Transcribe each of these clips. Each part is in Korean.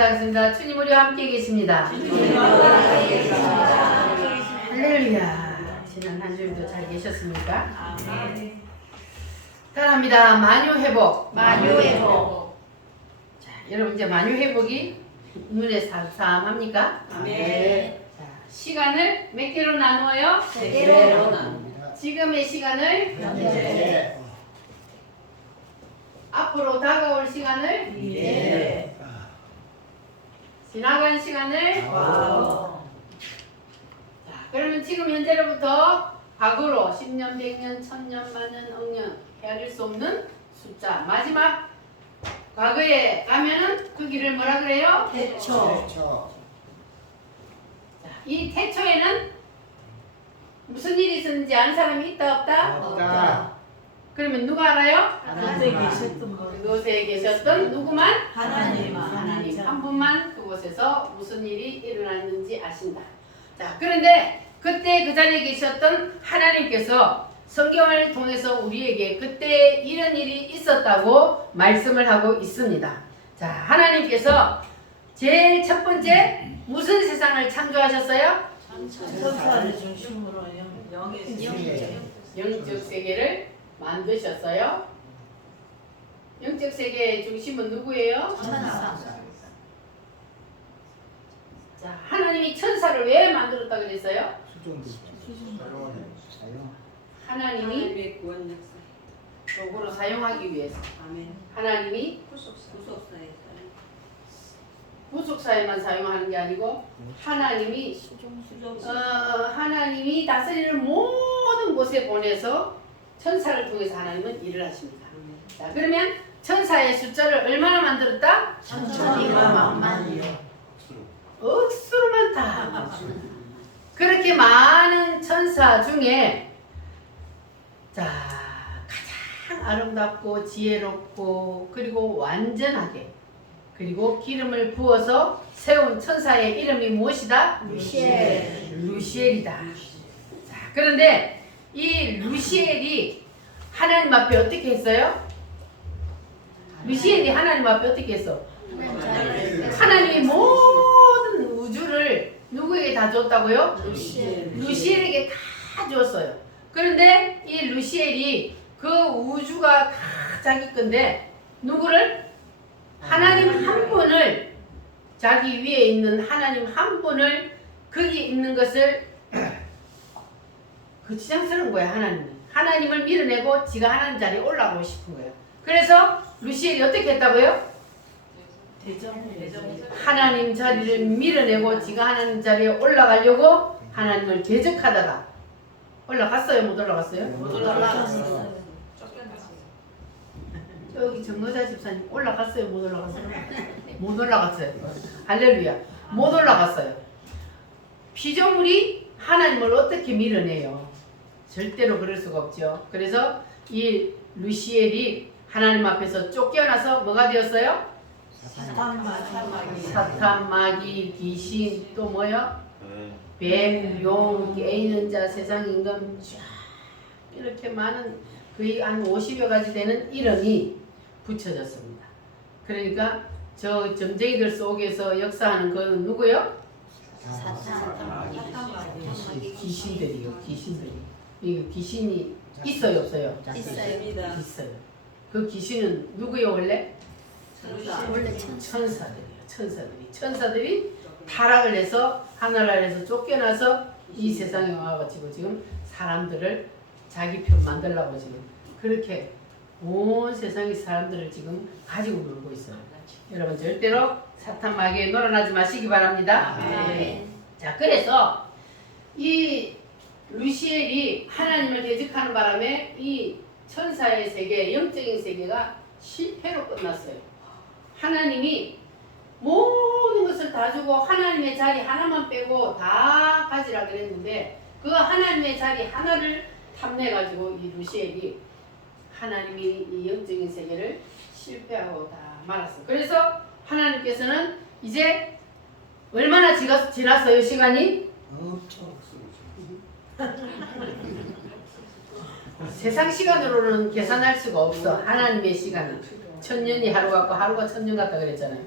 감사하겠습니다. 주님 우리와 함께 계십니다. 할렐루야. 지난 한 주일도 잘 계셨습니까? 따라합니다. 만유회복. 자, 여러분 이제 만유회복이 눈에 삼삼합니까? 자, 시간을 몇 개로 나누어요? 세 개로 나눕니다. 지금의 시간을 현재. 앞으로 다가올 시간을 미래. 지나간 시간을 과거. 자, 그러면 지금 현재로부터 과거로 10년, 100년, 1000년, 만년, 억년 헤아릴 수 없는 숫자 마지막 과거에 가면은 그 길을 뭐라 그래요? 태초. 자, 이 태초에는 무슨 일이 있었는지 아는 사람이 있다 없다? 없다. 그러면 누가 알아요? 하나님 계셨던 그곳에 계셨던 누구만? 하나님. 하나님 한 분만 그곳에서 무슨 일이 일어났는지 아신다. 자, 그런데 그때 그 자리에 계셨던 하나님께서 성경을 통해서 우리에게 그때 이런 일이 있었다고 말씀을 하고 있습니다. 자, 하나님께서 제일 첫 번째 무슨 세상을 창조하셨어요? 천사를 중심으로요. 영적 세계를 만드셨어요. 영적 세계의 중심은 누구예요? 천사. 자, 하나님이 천사를 왜 만들었다 그랬어요? 하나님이 도구로 사용하기 위해서. 하나님이 구속사에만 사용하는 게 아니고 하나님이 하나님이 다스리는 모든 곳에 보내서 천사를 통해서 하나님은 일을 하십니다. 자, 그러면 천사의 숫자를 얼마나 만들었다? 천천히와 만만이요. 억수로 많다. 그렇게 많은 천사 중에 자, 가장 아름답고 지혜롭고 그리고 완전하게 그리고 기름을 부어서 세운 천사의 이름이 무엇이다? 루시엘이다. 자, 그런데 이 루시엘이 하나님 앞에 어떻게 했어요? 루시엘이 하나님 앞에 어떻게 했어? 하나님이 모든 우주를 누구에게 다 줬다고요? 루시엘에게 다 줬어요. 그런데 이 루시엘이 그 우주가 다 자기 건데 누구를? 하나님 한 분을 자기 위에 있는 하나님 한 분을 거기 있는 것을 거치장스러운 거야. 하나님을 밀어내고 지가 하나님 자리에 올라가고 싶은 거예요. 그래서 루시엘이 어떻게 했다고요? 하나님 자리를 밀어내고 지가 하나님 자리에 올라가려고 하나님을 대적하다가 올라갔어요? 못 올라갔어요? 못 올라갔어요. 여기 정거자 집사님 올라갔어요? 못 올라갔어요? 못 올라갔어요. 할렐루야. 못 올라갔어요. 피조물이 하나님을 어떻게 밀어내요? 절대로 그럴 수가 없죠. 그래서 이 루시엘이 하나님 앞에서 쫓겨나서 뭐가 되었어요? 사탄, 마귀, 귀신, 또 뭐요? 뱀, 용, 깨이는 자, 세상 임금 쫙 이렇게 많은 거의 한 50여 가지 되는 이름이 붙여졌습니다. 그러니까 저 점쟁이들 속에서 역사하는 그는 누구요? 귀신들이요. 귀신들이. 이 귀신이 있어요, 없어요? 있어요. 그 귀신은 누구요 원래? 원래 천사들이요. 천사들이 타락을 해서 하늘나라에서 쫓겨나서 이 세상에 와가지고 지금 사람들을 자기 편 만들려고 지금 그렇게 온 세상의 사람들을 지금 가지고 놀고 있어요. 여러분 절대로 사탄 마귀에 놀아나지 마시기 바랍니다. 자, 그래서 이 루시엘이 하나님을 대적하는 바람에 이 천사의 세계, 영적인 세계가 실패로 끝났어요. 하나님이 모든 것을 다 주고 하나님의 자리 하나만 빼고 다 가지라 그랬는데 그 하나님의 자리 하나를 탐내가지고 이 루시엘이 하나님이 이 영적인 세계를 실패하고 다 말았어요. 그래서 하나님께서는 이제 얼마나 지났어요 시간이? 세상 시간으로는 계산할 수가 없어. 하나님의 시간은 천년이 하루 같고 하루가 천년 같다 그랬잖아요.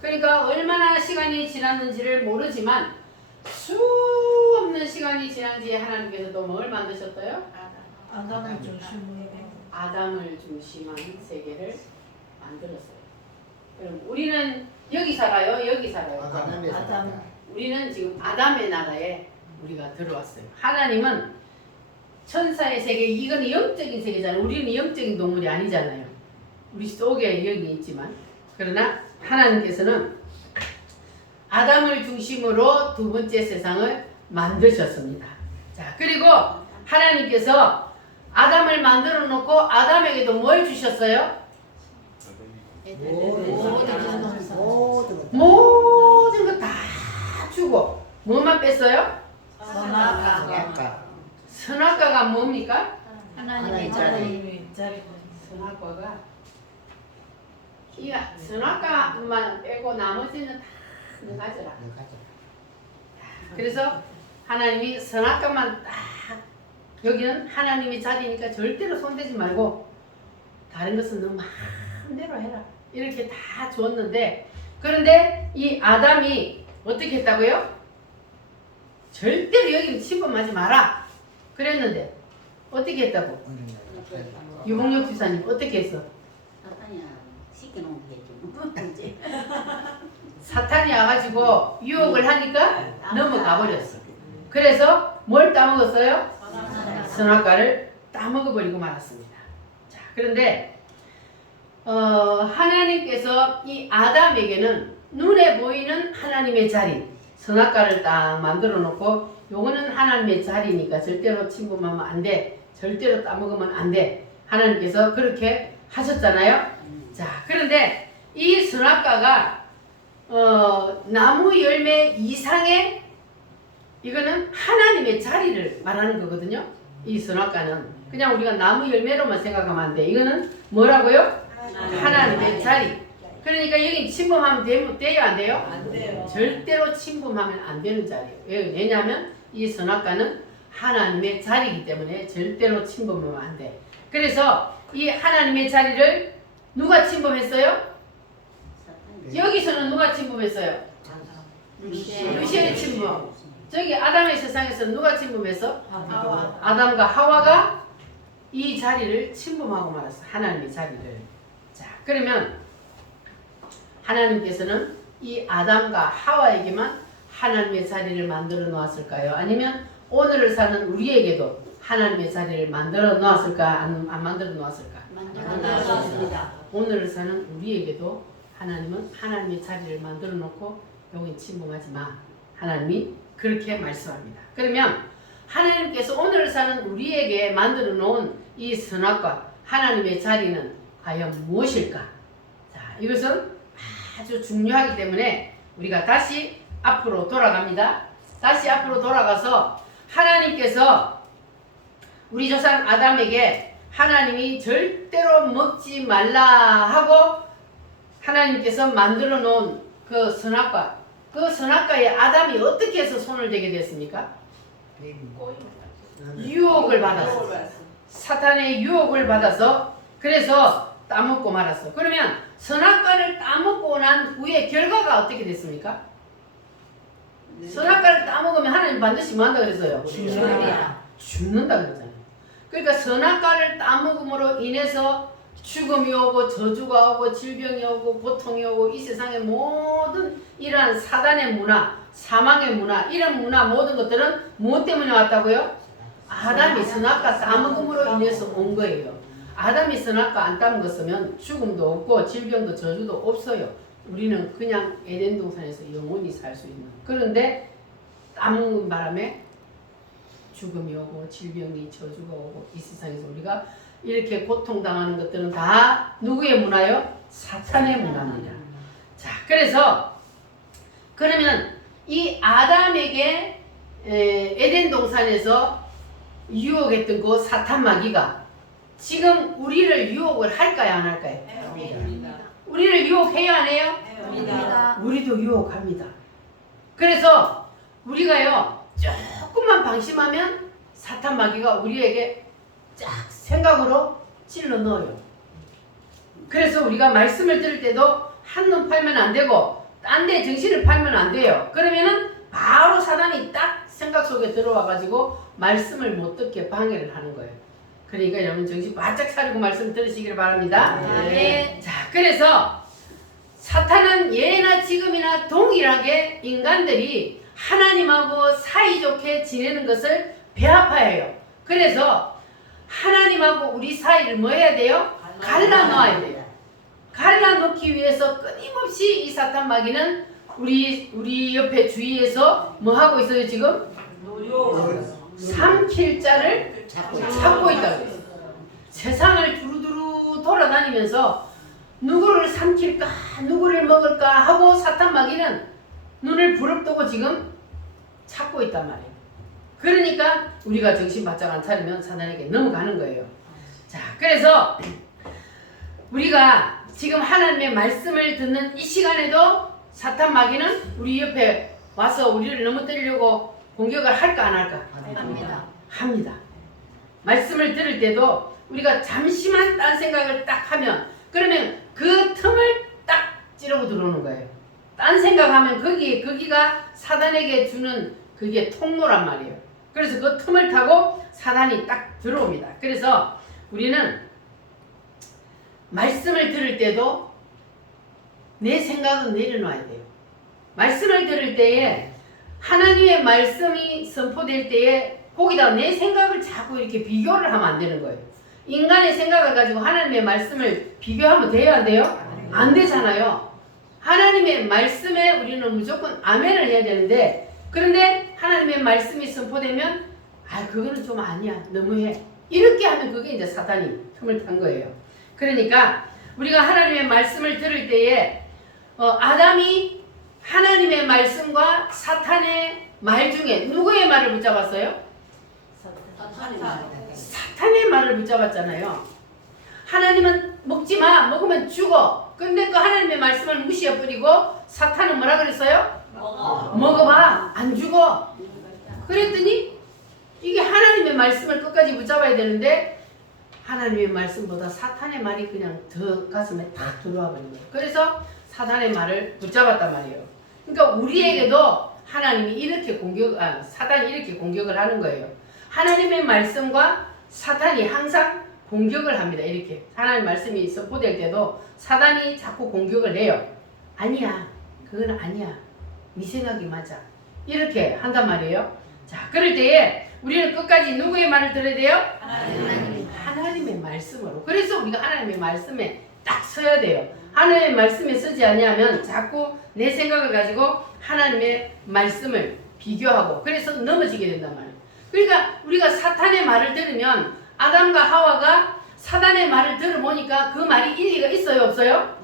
그러니까 얼마나 시간이 지났는지를 모르지만 수 없는 시간이 지난 뒤에 하나님께서 또 뭘 만드셨어요? 아담을 중심으로 아담을 중심한 세계를 만들었어요. 그럼 우리는 여기 살아요? 여기 살아요? 아담. 우리는 지금 아담의 나라에 우리가 들어왔어요. 하나님은 천사의 세계, 이건 영적인 세계잖아요. 우리는 영적인 동물이 아니잖아요. 우리 속에 영이 있지만, 그러나 하나님께서는 아담을 중심으로 두 번째 세상을 만드셨습니다. 자, 그리고 하나님께서 아담을 만들어 놓고 아담에게도 뭘 주셨어요? 모든 거 다 주고 뭐만 뺐어요? 선악과. 선악과가 뭡니까? 하나님의 자리. 선악과가 이 선악과만 빼고 나머지는 다 너 가져라. 그래서 하나님이 선악과만 딱 여기는 하나님의 자리니까 절대로 손대지 말고 다른 것은 너 마음대로 해라. 이렇게 다 줬는데 그런데 이 아담이 어떻게 했다고요? 절대로 여기는 침범하지 마라. 그랬는데 어떻게 했다고? 유봉혁 주사님 어떻게 했어? 사탄이 와가지고 유혹을 하니까 넘어가 버렸어. 그래서 뭘 따먹었어요? 선악과를 따먹어버리고 말았습니다. 자, 그런데 하나님께서 이 아담에게는 눈에 보이는 하나님의 자리, 선악과를 딱 만들어 놓고 요거는 하나님의 자리니까 절대로 침범하면 안 돼. 절대로 따먹으면 안 돼. 하나님께서 그렇게 하셨잖아요. 자, 그런데 이 선악과가 나무 열매 이상의 이거는 하나님의 자리를 말하는 거거든요. 이 선악과는 그냥 우리가 나무 열매로만 생각하면 안 돼. 이거는 뭐라고요? 하나님의 자리. 그러니까 여기 침범하면 돼요, 안 돼요? 안 돼요. 절대로 침범하면 안 되는 자리예요. 왜냐하면 이 선악과는 하나님의 자리이기 때문에 절대로 침범하면 안 돼. 그래서 이 하나님의 자리를 누가 침범했어요? 여기서는 누가 침범했어요? 루시엘이 침범. 저기 아담의 세상에서 누가 침범했어? 아담과 하와가 이 자리를 침범하고 말았어. 하나님의 자리를. 자, 그러면 하나님께서는 이 아담과 하와에게만 하나님의 자리를 만들어 놓았을까요? 아니면 오늘을 사는 우리에게도 하나님의 자리를 만들어 놓았을까? 안 만들어 놓았을까? 만들었습니다. 오늘을 사는 우리에게도 하나님은 하나님의 자리를 만들어 놓고 여기 침범하지 마. 하나님이 그렇게 말씀합니다. 그러면 하나님께서 오늘을 사는 우리에게 만들어 놓은 이 선악과 하나님의 자리는 과연 무엇일까? 자, 이것은 아주 중요하기 때문에 우리가 다시 앞으로 돌아갑니다. 다시 앞으로 돌아가서 하나님께서 우리 조상 아담에게 하나님이 절대로 먹지 말라 하고 하나님께서 만들어 놓은 그 선악과, 그 선악과에 아담이 어떻게 해서 손을 대게 됐습니까? 유혹을 받았어. 사탄의 유혹을 받아서 그래서 따먹고 말았어. 그러면 선악과를 따먹고 난 후에 결과가 어떻게 됐습니까? 선악과를 따먹으면 하나님 반드시 뭐 한다 그랬어요? 죽는다 그랬잖아요. 그러니까 선악과를 따먹음으로 인해서 죽음이 오고 저주가 오고 질병이 오고 고통이 오고 이 세상의 모든 이러한 사단의 문화, 사망의 문화, 이런 문화 모든 것들은 무엇 때문에 왔다고요? 아담이 선악과 따먹음으로 인해서 온 거예요. 아담이 선악과 안 따먹었으면 죽음도 없고 질병도 저주도 없어요. 우리는 그냥 에덴 동산에서 영원히 살 수 있는. 그런데 따먹는 바람에 죽음이 오고 질병이 저주가 오고 이 세상에서 우리가 이렇게 고통당하는 것들은 다 누구의 문화요? 사탄의 문화입니다. 자, 그래서 그러면 이 아담에게 에덴 동산에서 유혹했던 그 사탄 마귀가 지금 우리를 유혹을 할까요, 안 할까요? 우리를 유혹해요, 안 해요? 우리도 유혹합니다. 그래서 우리가요 조금만 방심하면 사탄 마귀가 우리에게 쫙 생각으로 찔러 넣어요. 그래서 우리가 말씀을 들을 때도 한눈 팔면 안 되고 딴 데 정신을 팔면 안 돼요. 그러면은 바로 사단이 딱 생각 속에 들어와 가지고 말씀을 못 듣게 방해를 하는 거예요. 그러니까 여러분 정신 바짝 차리고 말씀 들으시길 바랍니다. 네. 자, 그래서 사탄은 예나 지금이나 동일하게 인간들이 하나님하고 사이좋게 지내는 것을 배아파해요. 그래서 하나님하고 우리 사이를 뭐 해야 돼요? 갈라놓아야 돼요. 갈라놓기 위해서 끊임없이 이 사탄 마귀는 우리 옆에 주위에서 뭐 하고 있어요 지금? 삼킬 자를 찾고 있다고 해요. 세상을 두루두루 돌아다니면서 누구를 삼킬까 누구를 먹을까 하고 사탄 마귀는 눈을 부릅뜨고 지금 찾고 있단 말이에요. 그러니까 우리가 정신 바짝 안 차리면 사단에게 넘어가는 거예요. 자, 그래서 우리가 지금 하나님의 말씀을 듣는 이 시간에도 사탄 마귀는 우리 옆에 와서 우리를 넘어뜨리려고 공격을 할까 안 할까? 합니다. 합니다. 말씀을 들을 때도 우리가 잠시만 딴 생각을 딱 하면 그러면 그 틈을 딱 찌르고 들어오는 거예요. 딴 생각하면 거기가 사단에게 주는 그게 통로란 말이에요. 그래서 그 틈을 타고 사단이 딱 들어옵니다. 그래서 우리는 말씀을 들을 때도 내 생각은 내려놔야 돼요. 말씀을 들을 때에 하나님의 말씀이 선포될 때에 거기다 내 생각을 자꾸 이렇게 비교를 하면 안 되는 거예요. 인간의 생각을 가지고 하나님의 말씀을 비교하면 돼요, 안 돼요? 안 되잖아요. 하나님의 말씀에 우리는 무조건 아멘을 해야 되는데 그런데 하나님의 말씀이 선포되면 그거는 좀 아니야, 너무해. 이렇게 하면 그게 이제 사탄이 틈을 탄 거예요. 그러니까 우리가 하나님의 말씀을 들을 때에 아담이 하나님의 말씀과 사탄의 말 중에 누구의 말을 붙잡았어요? 사탄의 말을 붙잡았잖아요. 하나님은 먹지 마, 먹으면 죽어. 근데 그 하나님의 말씀을 무시해버리고 사탄은 뭐라 그랬어요? 먹어봐, 안 죽어. 그랬더니 이게 하나님의 말씀을 끝까지 붙잡아야 되는데 하나님의 말씀보다 사탄의 말이 그냥 더 가슴에 탁 들어와 버린 거예요. 그래서 사탄의 말을 붙잡았단 말이에요. 그러니까 우리에게도 하나님이 이렇게 사탄이 이렇게 공격을 하는 거예요. 하나님의 말씀과 사탄이 항상 공격을 합니다. 이렇게 하나님 말씀이 선포될 때도 사탄이 자꾸 공격을 해요. 아니야, 그건 아니야, 네 생각이 맞아, 이렇게 한단 말이에요. 자, 그럴 때에 우리는 끝까지 누구의 말을 들어야 돼요? 하나님의 말씀으로. 그래서 우리가 하나님의 말씀에 딱 서야 돼요. 하나님의 말씀에 서지 아니하면 자꾸 내 생각을 가지고 하나님의 말씀을 비교하고 그래서 넘어지게 된단 말이에요. 그러니까 우리가 사탄의 말을 들으면 아담과 하와가 사탄의 말을 들어보니까 그 말이 일리가 있어요, 없어요?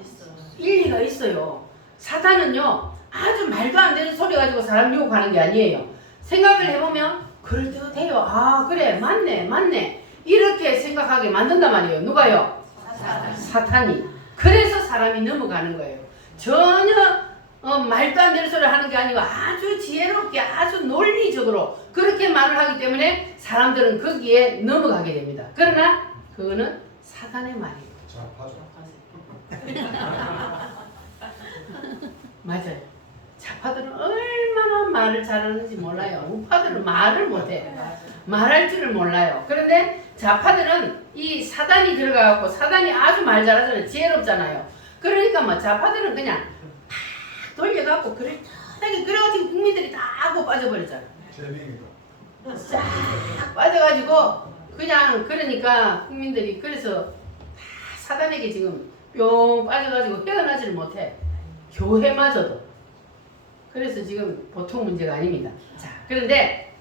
일리가 있어요. 사탄은요 아주 말도 안 되는 소리 가지고 사람 유혹하는 게 아니에요. 생각을 해보면 그럴듯해요. 그래, 맞네 이렇게 생각하게 만든단 말이에요. 누가요? 사탄이. 그래서 사람이 넘어가는 거예요. 전혀 말도 안 되는 소리를 하는 게 아니고 아주 지혜롭게 아주 논리적으로 그렇게 말을 하기 때문에 사람들은 거기에 넘어가게 됩니다. 그러나 그거는 사탄의 말이에요. 맞아요. 좌파들은 얼마나 말을 잘하는지 몰라요. 우파들은 말을 못해. 말할 줄을 몰라요. 그런데 좌파들은 이 사단이 들어가갖고 사단이 아주 말 잘하잖아요. 지혜롭잖아요. 그러니까 뭐 좌파들은 그냥 팍 돌려갖고 그래가지고 국민들이 다 하고 빠져버렸잖아요. 쫙 빠져가지고 그냥 그러니까 국민들이 그래서 다 사단에게 지금 뿅 빠져가지고 헤어나지를 못해. 교회마저도. 그래서 지금 보통 문제가 아닙니다. 자, 그런데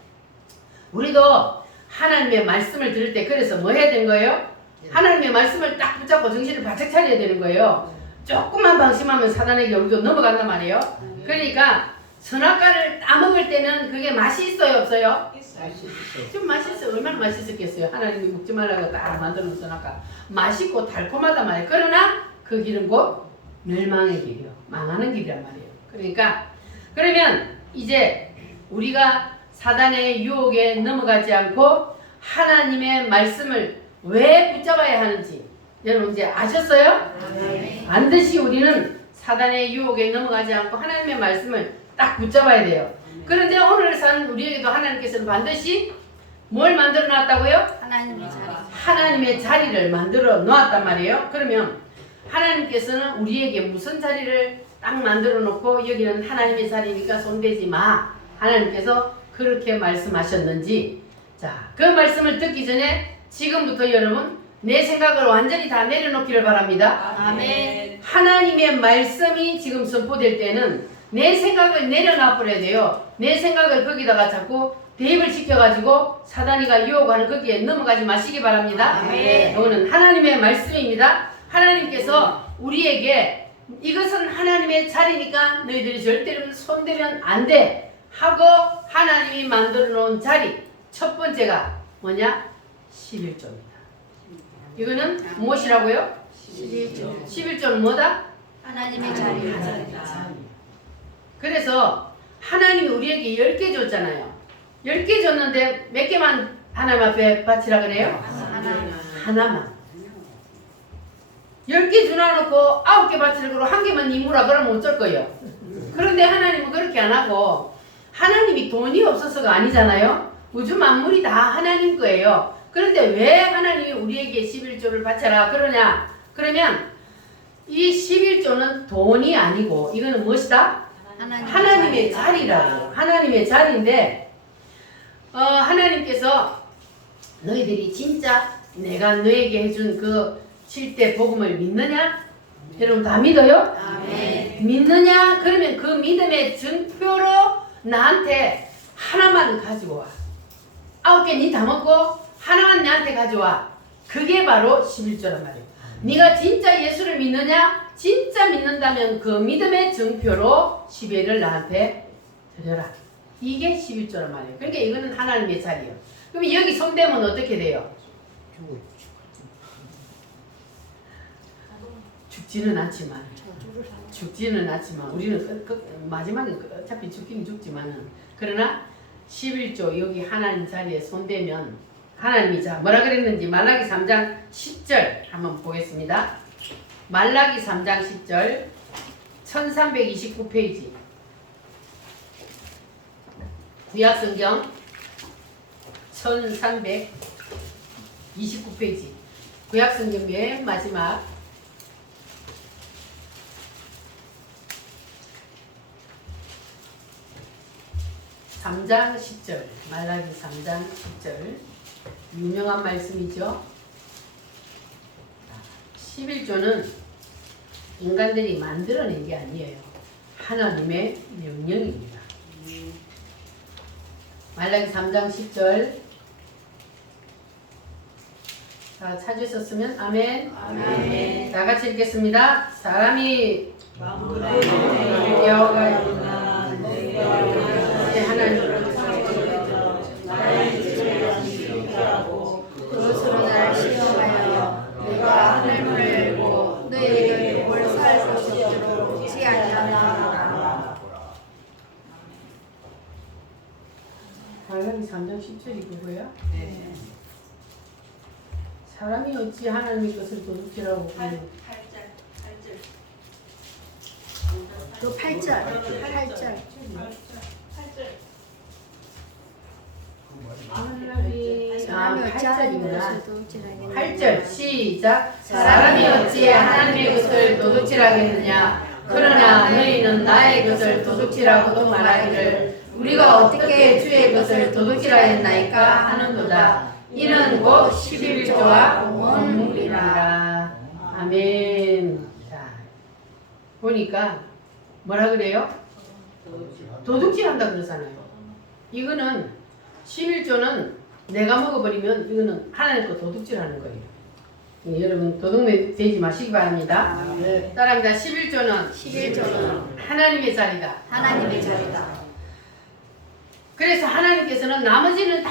우리도 하나님의 말씀을 들을 때 그래서 뭐 해야 되는 거예요? 하나님의 말씀을 딱 붙잡고 정신을 바짝 차려야 되는 거예요. 조금만 방심하면 사단에게 우리도 넘어간단 말이에요. 그러니까 선악과를 따먹을 때는 그게 맛이 있어요, 없어요? 좀 맛있어요. 얼마나 맛있었겠어요. 하나님이 먹지 말라고 딱 만들어 놓은 선악과. 맛있고 달콤하단 말이에요. 그러나 그 길은 곧 멸망의 길이요. 망하는 길이란 말이에요. 그러니까 그러면 이제 우리가 사단의 유혹에 넘어가지 않고 하나님의 말씀을 왜 붙잡아야 하는지 여러분 이제 아셨어요? 반드시 우리는 사단의 유혹에 넘어가지 않고 하나님의 말씀을 딱 붙잡아야 돼요. 그런데 오늘 산 우리에게도 하나님께서는 반드시 뭘 만들어 놨다고요? 하나님의 자리. 하나님의 자리를 만들어 놓았단 말이에요. 그러면 하나님께서는 우리에게 무슨 자리를 딱 만들어 놓고 여기는 하나님의 자리니까 손대지 마. 하나님께서 그렇게 말씀하셨는지, 자, 그 말씀을 듣기 전에 지금부터 여러분 내 생각을 완전히 다 내려놓기를 바랍니다. 아멘. 하나님의 말씀이 지금 선포될 때는 내 생각을 내려놔 버려야 돼요. 내 생각을 거기다가 자꾸 대입을 시켜가지고 사단이가 유혹하는 거기에 넘어가지 마시기 바랍니다. 아멘. 이거는 하나님의 말씀입니다. 하나님께서 우리에게 이것은 하나님의 자리니까 너희들이 절대로 손대면 안 돼 하고 하나님이 만들어 놓은 자리 첫 번째가 뭐냐? 11조입니다. 이거는 무엇이라고요? 11조. 11조는 뭐다? 하나님의 자리. 그래서 하나님이 우리에게 10개 줬잖아요. 10개 줬는데 몇 개만 하나님 앞에 바치라 그래요? 하나만. 10개 주놔놓고 9개 바치라 그러고 1개만 이무라 그러면 어쩔 거예요? 그런데 하나님은 그렇게 안 하고 하나님이 돈이 없어서가 아니잖아요. 우주 만물이 다 하나님 거예요. 그런데 왜 하나님이 우리에게 11조를 바쳐라 그러냐? 그러면 이 11조는 돈이 아니고 이거는 무엇이다? 하나님의 자리라고. 하나님의 자리인데 하나님께서 너희들이 진짜 내가 너에게 해준 그 7대 복음을 믿느냐? 여러분 다 믿어요? 아멘. 믿느냐? 그러면 그 믿음의 증표로 나한테 하나만 가지고 와. 9개 니 다 먹고 하나만 나한테 가져와. 그게 바로 11조란 말이에요. 네가 진짜 예수를 믿느냐? 진짜 믿는다면 그 믿음의 증표로 11을 나한테 드려라. 이게 11조란 말이에요. 그러니까 이거는 하나님의 자리예요. 그럼 여기 손대면 어떻게 돼요? 죽지는 않지만 우리는 마지막에 어차피 죽기는 죽지만은 그러나 11조 여기 하나님 자리에 손대면 하나님이 자 뭐라 그랬는지 말라기 3장 10절 한번 보겠습니다. 말라기 3장 10절 1329페이지 구약성경 1329페이지 구약성경 맨 마지막 3장 10절 말라기 3장 10절 유명한 말씀이죠. 11조는 인간들이 만들어낸 게 아니에요. 하나님의 명령입니다. 말라기 3장 10절 자, 찾으셨으면 아멘. 아멘. 다 같이 읽겠습니다. 사람이 그것으로 나를 시험하여 내가 하늘문을 열고 너희에게 뭘 살 것이 없도록 지 아니하나. 말라기 3장 10절이 그거야? 네. 사람이 어찌 하나님의 것을 도둑질하고 그 8절. 말라기 사람이 어찌 하나님의 8절이구나. 것을 도둑질하겠느냐. 8절 시작. 사람이 어찌 하나님의 것을 도둑질하겠느냐. 그러나 너희는 나의 것을 도둑질하고도 말하기를 우리가 어떻게 주의 것을 도둑질하였나이까 하는도다. 이는 곧 11조와 원물이라. 아멘. 자, 보니까 뭐라 그래요? 도둑질한다 그러잖아요. 이거는 11조는 내가 먹어버리면 이거는 하나님 거 도둑질하는 거예요. 여러분 도둑되지 마시기 바랍니다. 따라합니다. 11조는 하나님의 자리다. 하나님의 자리다. 그래서 하나님께서는 나머지는 다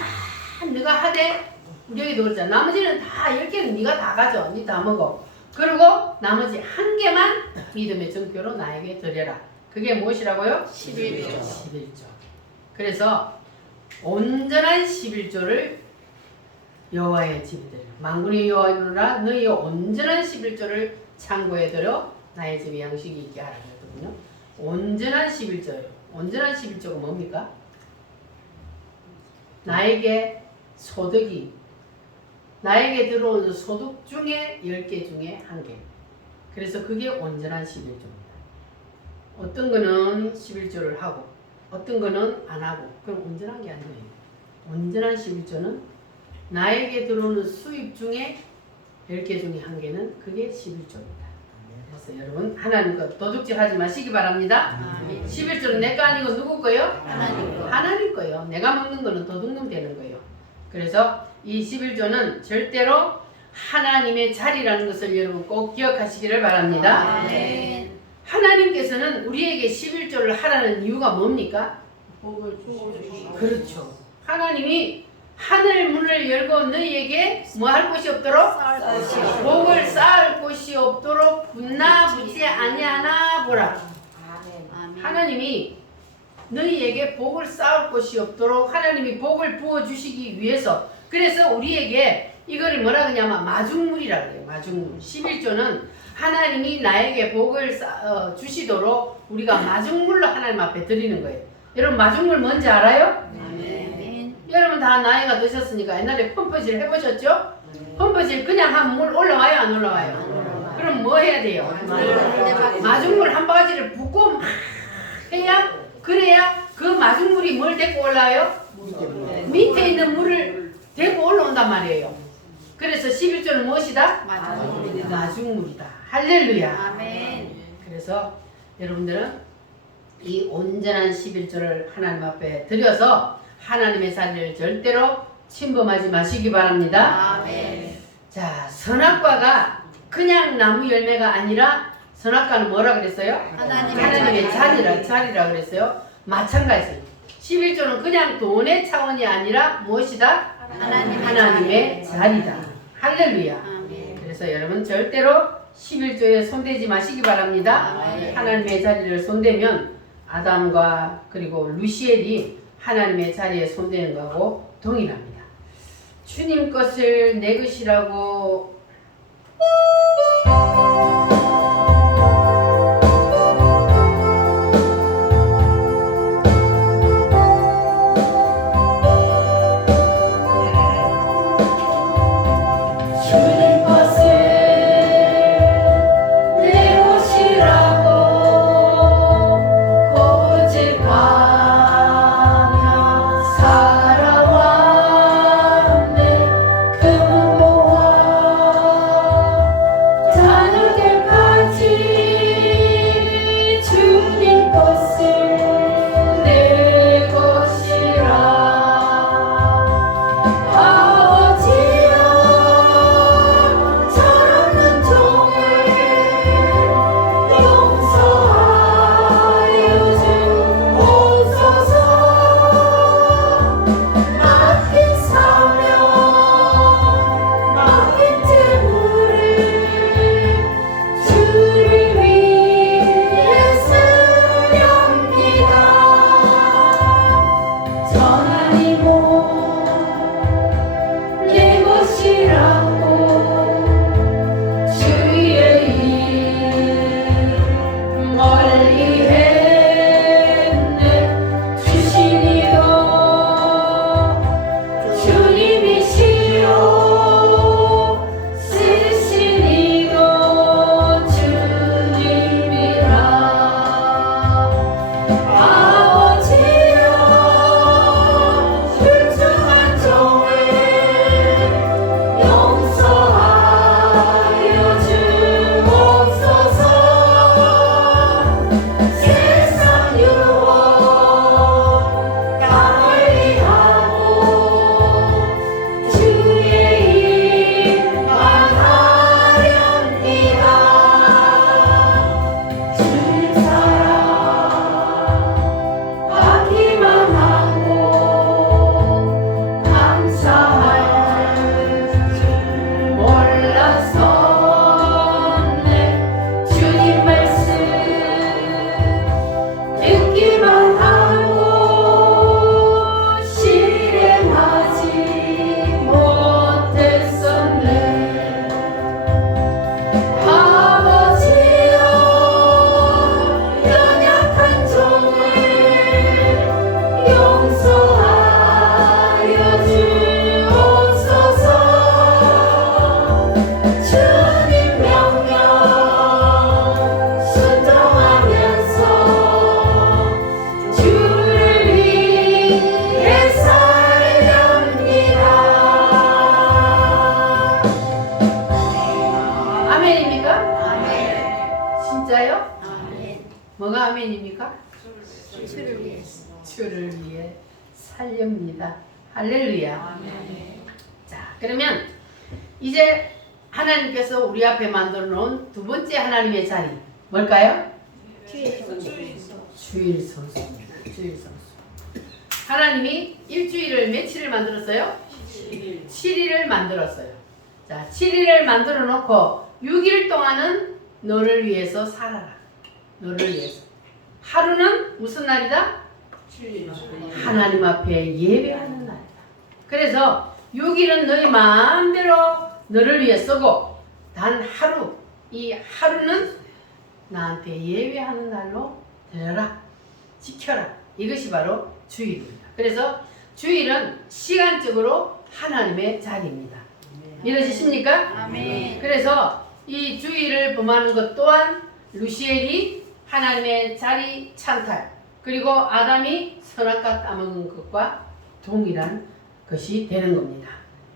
네가 하되 여기도 그렇잖아. 나머지는 다 10개는 네가 다 가져. 네 다 먹어. 그리고 나머지 1개만 믿음의 증표로 나에게 드려라. 그게 무엇이라고요? 11조. 그래서 온전한 11조를 여호와의 집들 만군의 여호와노라 너희의 온전한 11조를 창고에 들어 나의 집에 양식이 있게 하라 그랬거든요. 온전한 11조예요. 온전한 11조가 뭡니까? 나에게 소득이 나에게 들어오는 소득 중에 10개 중에 1개. 그래서 그게 온전한 11조입니다. 어떤 거는 11조를 하고 어떤 거는 안 하고 그럼 온전한 게 아니에요. 온전한 11조는 나에게 들어오는 수입 중에 10개 중에 1개는 그게 11조입니다. 그래서 여러분 하나님 것 도둑질 하지 마시기 바랍니다. 11조는 내 거 아니고 누구 거요? 하나님 거. 하나님 거요. 내가 먹는 거는 도둑놈 되는 거예요. 그래서 이 11조는 절대로 하나님의 자리라는 것을 여러분 꼭 기억하시기를 바랍니다. 아멘. 하나님께서는 우리에게 11조를 하라는 이유가 뭡니까? 복을 주시고. 그렇죠. 하나님이 하늘 문을 열고 너희에게 뭐 할 곳이 없도록 쌓을 것이 없도록. 복을 쌓을 곳이 없도록 붙나 붙지 아니하나 보라. 아멘. 하나님이 너희에게 복을 쌓을 곳이 없도록 하나님이 복을 부어주시기 위해서 그래서 우리에게 이거를 뭐라 그러냐면 마중물이라고 그래요. 마중물. 11조는 하나님이 나에게 복을 주시도록 우리가 마중물로 하나님 앞에 드리는 거예요. 여러분 마중물 뭔지 알아요? 아멘. 여러분 다 나이가 드셨으니까 옛날에 펌프질 해보셨죠? 펌프질 그냥 하면 물 올라와요 안 올라와요? 그럼 뭐 해야 돼요? 마중물 한 바가지를 붓고 막 해야 그래야 그 마중물이 뭘 데리고 올라와요? 밑에 있는 물을 데리고 올라온단 말이에요. 그래서 11조는 무엇이다? 마중물이다. 마중물이다. 할렐루야. 아멘. 그래서 여러분들은 이 온전한 11조를 하나님 앞에 드려서 하나님의 자리를 절대로 침범하지 마시기 바랍니다. 아멘. 자, 선악과가 그냥 나무 열매가 아니라 선악과는 뭐라 그랬어요? 하나님의 자리라 그랬어요. 마찬가지예요. 11조는 그냥 돈의 차원이 아니라 무엇이다? 하나님의 자리다. 할렐루야. 아멘. 그래서 여러분 절대로 11조에 손대지 마시기 바랍니다. 아멘. 하나님의 자리를 손대면 아담과 그리고 루시엘이 하나님의 자리에 손대는 거하고 동일합니다. 주님 것을 내 것이라고 주님 것을 내 것이라고 고집하며 살아왔네. 그 모아 뭐가 아멘입니까? 주를 위해서. 주를 위해 살렵니다. 할렐루야. 자, 그러면 이제 하나님께서 우리 앞에 만들어 놓은 두 번째 하나님의 자리 뭘까요? 주의 종에게 주일 성수입니다. 주일 성수. 하나님이 일주일을 며칠을 만들었어요? 7일을 만들었어요. 자, 7일을 만들어 놓고 6일 동안은 너를 위해서 살아라. 너를 위해서. 하루는 무슨 날이다? 하나님 앞에 예배하는 날이다. 그래서 6일은 너희 마음대로 너를 위해 쓰고 단 하루, 이 하루는 나한테 예배하는 날로 되어라. 지켜라. 이것이 바로 주일입니다. 그래서 주일은 시간적으로 하나님의 자리입니다. 믿어지십니까? 아멘. 그래서 이 주일을 범하는 것 또한 루시엘이 하나님의 자리 찬탈, 그리고 아담이 선악과 따먹은 것과 동일한 것이 되는 겁니다.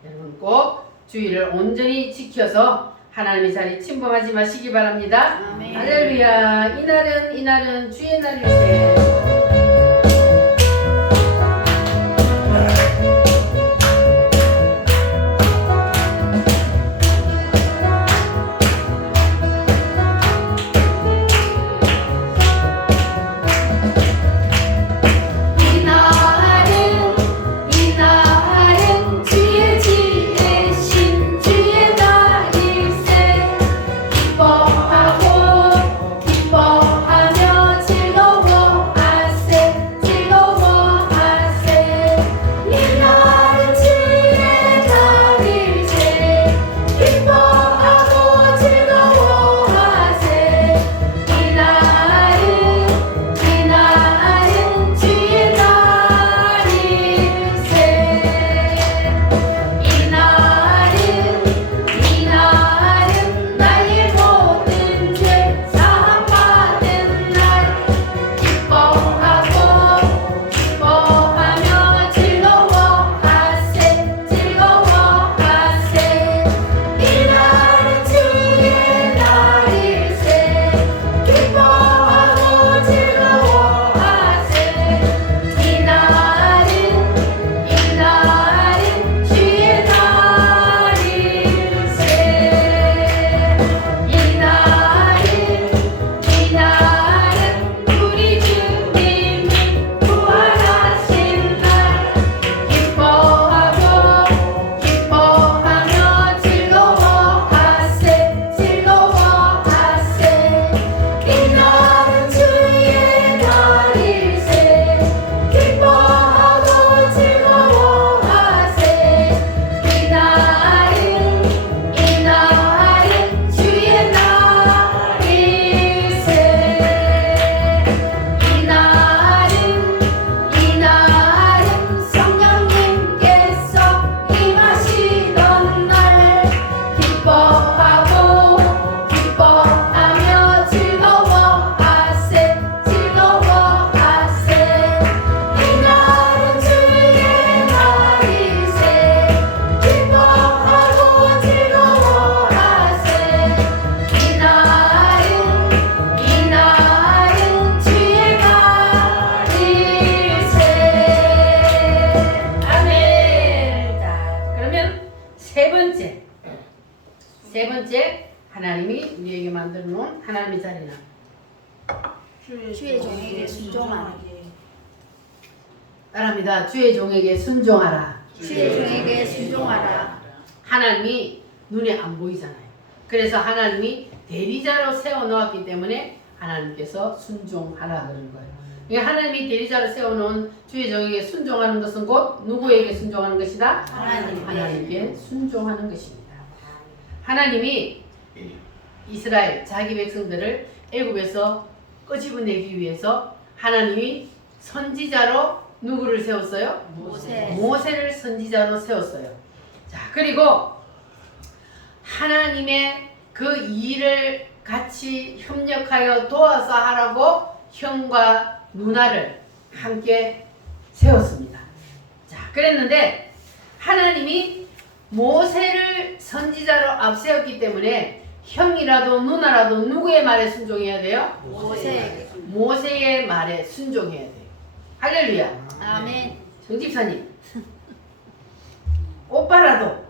여러분 꼭 주일을 온전히 지켜서 하나님의 자리 침범하지 마시기 바랍니다. 아멘. 할렐루야. 이날은 주의 날일세. 세 번째, 하나님이 우리에게 만들어 놓은 하나님의 자리는 주의 종에게 순종하라. 따라합니다. 주의 종에게 순종하라. 주의 종에게 순종하라. 하나님이 눈에 안 보이잖아요. 그래서 하나님이 대리자로 세워놓았기 때문에 하나님께서 순종하라 그런 거예요. 그러니까 하나님이 대리자로 세워놓은 주의 종에게 순종하는 것은 곧 누구에게 순종하는 것이다? 하나님께 순종하는 것입니다. 하나님이 이스라엘 자기 백성들을 애굽에서 끄집어내기 위해서 하나님이 선지자로 누구를 세웠어요? 모세를 선지자로 세웠어요. 자, 그리고 하나님의 그 일을 같이 협력하여 도와서 하라고 형과 누나를 함께 세웠습니다. 자, 그랬는데 하나님이 모세를 선지자로 앞세웠기 때문에 형이라도 누나라도 누구의 말에 순종해야 돼요? 모세의 말에 순종해야 돼요. 할렐루야. 아멘. 정집사님, 오빠라도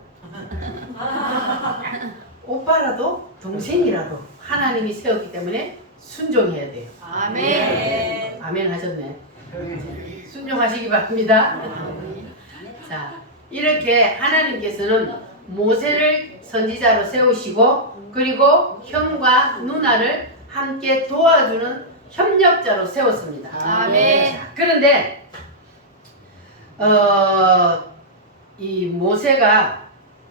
동생이라도 하나님이 세웠기 때문에 순종해야 돼요. 아멘. 아멘 하셨네. 순종하시기 바랍니다. 자, 이렇게 하나님께서는 모세를 선지자로 세우시고 그리고 형과 누나를 함께 도와주는 협력자로 세웠습니다. 아멘. 자, 그런데 이 모세가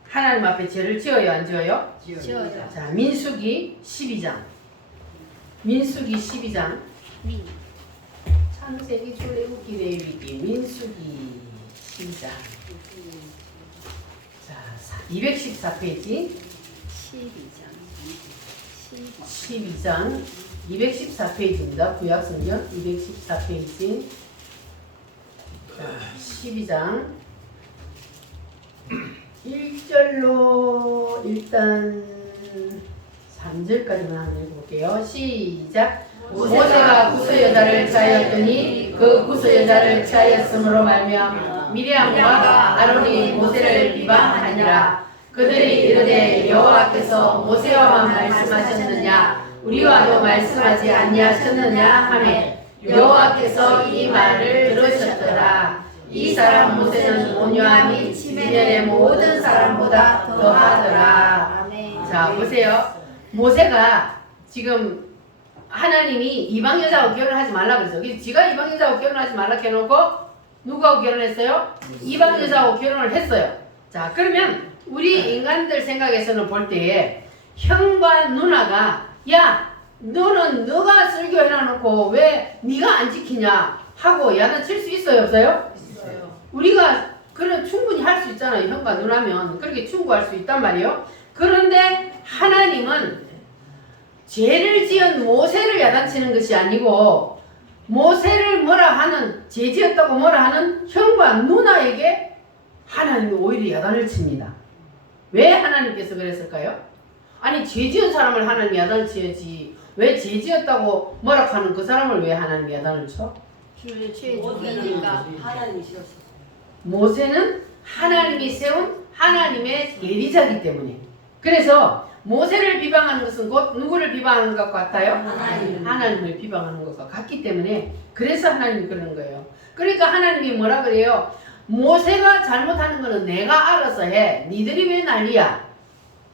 하나님 앞에 죄를 지어요, 안 지어요? 지어요. 자, 민수기 12장. 민수기 12장. 창세기 출애굽기 레위기 민수기 12장. 자, 214페이지. 12장 214페이지입니다. 구약성경 214페이지. 자, 12장 1절로 일단 3절까지만 한번 읽어볼게요. 시작. 모세가 구스 여자를 취하였더니 그 구스 여자를 취하였으므로 말미암아 미리암과 아론이 모세를 비방하니라. 그들이 이르되 여호와께서 모세와만 말씀하셨느냐 우리와도 말씀하지 아니하셨느냐 하매 여호와께서 이 말을 들으셨더라. 이 사람 모세는 온유함이 지면의 모든 사람보다 더하더라. 아멘. 자, 보세요. 모세가 지금 하나님이 이방 여자하고 결혼하지 말라 그랬어요. 그래서 지가 이방 여자하고 결혼하지 말라 해놓고 누구하고 결혼했어요? 이방 여자하고 결혼을 했어요. 자, 그러면 우리 인간들 생각에서는 볼 때에 형과 누나가 야, 너는 너가 설교해놔놓고 왜 네가 안 지키냐 하고 야단칠 수 있어요, 없어요? 우리가 그런 충분히 할 수 있잖아요. 형과 누나면 그렇게 충고할 수 있단 말이에요. 그런데 하나님은 죄를 지은 모세를 야단치는 것이 아니고 모세를 뭐라 하는 죄 지었다고 뭐라 하는 형과 누나에게 하나님이 오히려 야단을 칩니다. 왜 하나님께서 그랬을까요? 아니 죄 지은 사람을 하나님이 야단을 치야지 왜 죄 지었다고 뭐라 하는 그 사람을 왜 하나님이 야단을 쳐? 죄 죽이니까. 하나님이 싫었어. 모세는 하나님이 세운 하나님의 예리자이기 때문에. 그래서 모세를 비방하는 것은 곧 누구를 비방하는 것 같아요? 하나님을 비방하는 것과 같기 때문에 그래서 하나님이 그러는 거예요. 그러니까 하나님이 뭐라 그래요? 모세가 잘못하는 거는 내가 알아서 해. 니들이 왜 난리야?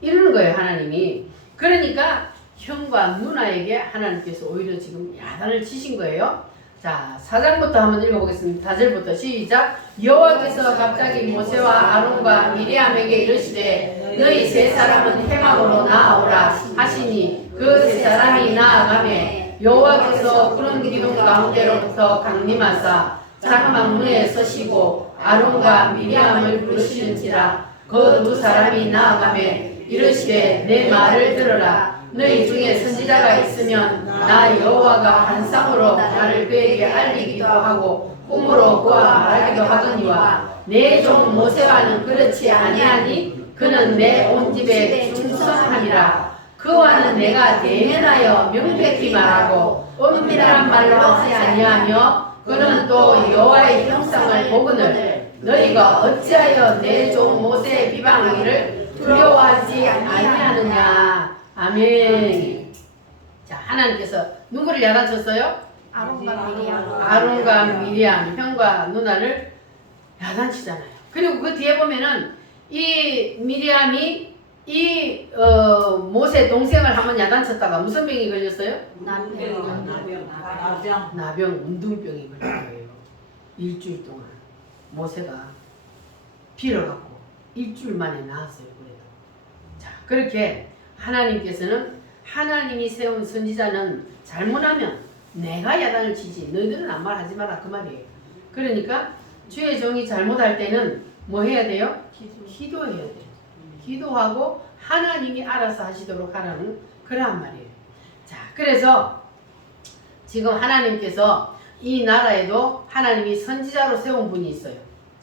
이러는 거예요, 하나님이. 그러니까 형과 누나에게 하나님께서 오히려 지금 야단을 치신 거예요. 자, 4장부터 한번 읽어보겠습니다. 4절부터 시작. 여호와께서 갑자기 모세와 아론과 미리암에게 이르시되 너희 세 사람은 해막으로 나아오라 하시니 그 세 사람이 나아가매 여호와께서 푸른 기둥 가운데로부터 강림하사 장막 문에 서시고 아론과 미리암을 부르시는지라. 그 두 사람이 나아가매 이르시되 내 말을 들으라. 너희 중에 선지자가 있으면 나 여호와가 환상으로 나를 그에게 알리기도 하고 꿈으로 그와 말하기도 하거니와 내 종 모세와는 그렇지 아니하니 그는 내 온 집에 충성함이라. 그와는 내가 대면하여 명백히 말하고 은밀한 말로 하지 아니하며 그는 또 여호와의 형상을 보거늘 너희가 어찌하여 내 종 모세의 비방하기를 두려워하지 아니하느냐. 아멘. 자, 하나님께서 누구를 야단쳤어요? 아론과 미리암. 아론과 미리암, 형과 누나를 야단치잖아요. 그리고 그 뒤에 보면은 이 미리암이 이 모세 동생을 한번 야단쳤다가 무슨 병이 걸렸어요? 남편. 나병, 운동병이 걸린 거예요. 일주일 동안 모세가 빌어갖고 일주일 만에 나았어요. 그래도. 자, 그렇게 하나님께서는 하나님이 세운 선지자는 잘못하면 내가 야단을 치지 너희들은 아무 말 하지 마라 그 말이에요. 그러니까 주의 종이 잘못할 때는 뭐 해야 돼요? 기도해야 돼요. 기도하고 하나님이 알아서 하시도록 하라는 그러한 말이에요. 자, 그래서 지금 하나님께서 이 나라에도 하나님이 선지자로 세운 분이 있어요.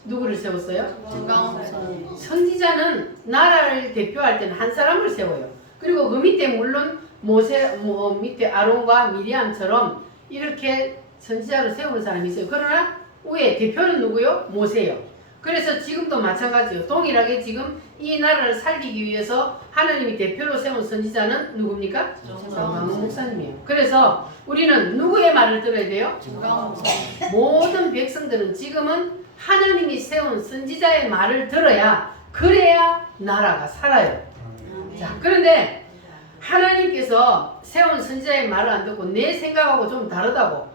누구를 세웠어요? 정강원. 선지자는 나라를 대표할 때는 한 사람을 세워요. 그리고 그 밑에 물론 모세 밑에 아론과 미리암처럼 이렇게 선지자로 세우는 사람이 있어요. 그러나 위에 대표는 누구요? 모세요. 그래서 지금도 마찬가지예요. 동일하게 지금 이 나라를 살리기 위해서 하나님이 대표로 세운 선지자는 누굽니까? 정광훈 목사님이에요. 그래서 우리는 누구의 말을 들어야 돼요? 모든 백성들은 지금은 하나님이 세운 선지자의 말을 들어야 그래야 나라가 살아요. 자, 그런데 하나님께서 세운 선지자의 말을 안 듣고 내 생각하고 좀 다르다고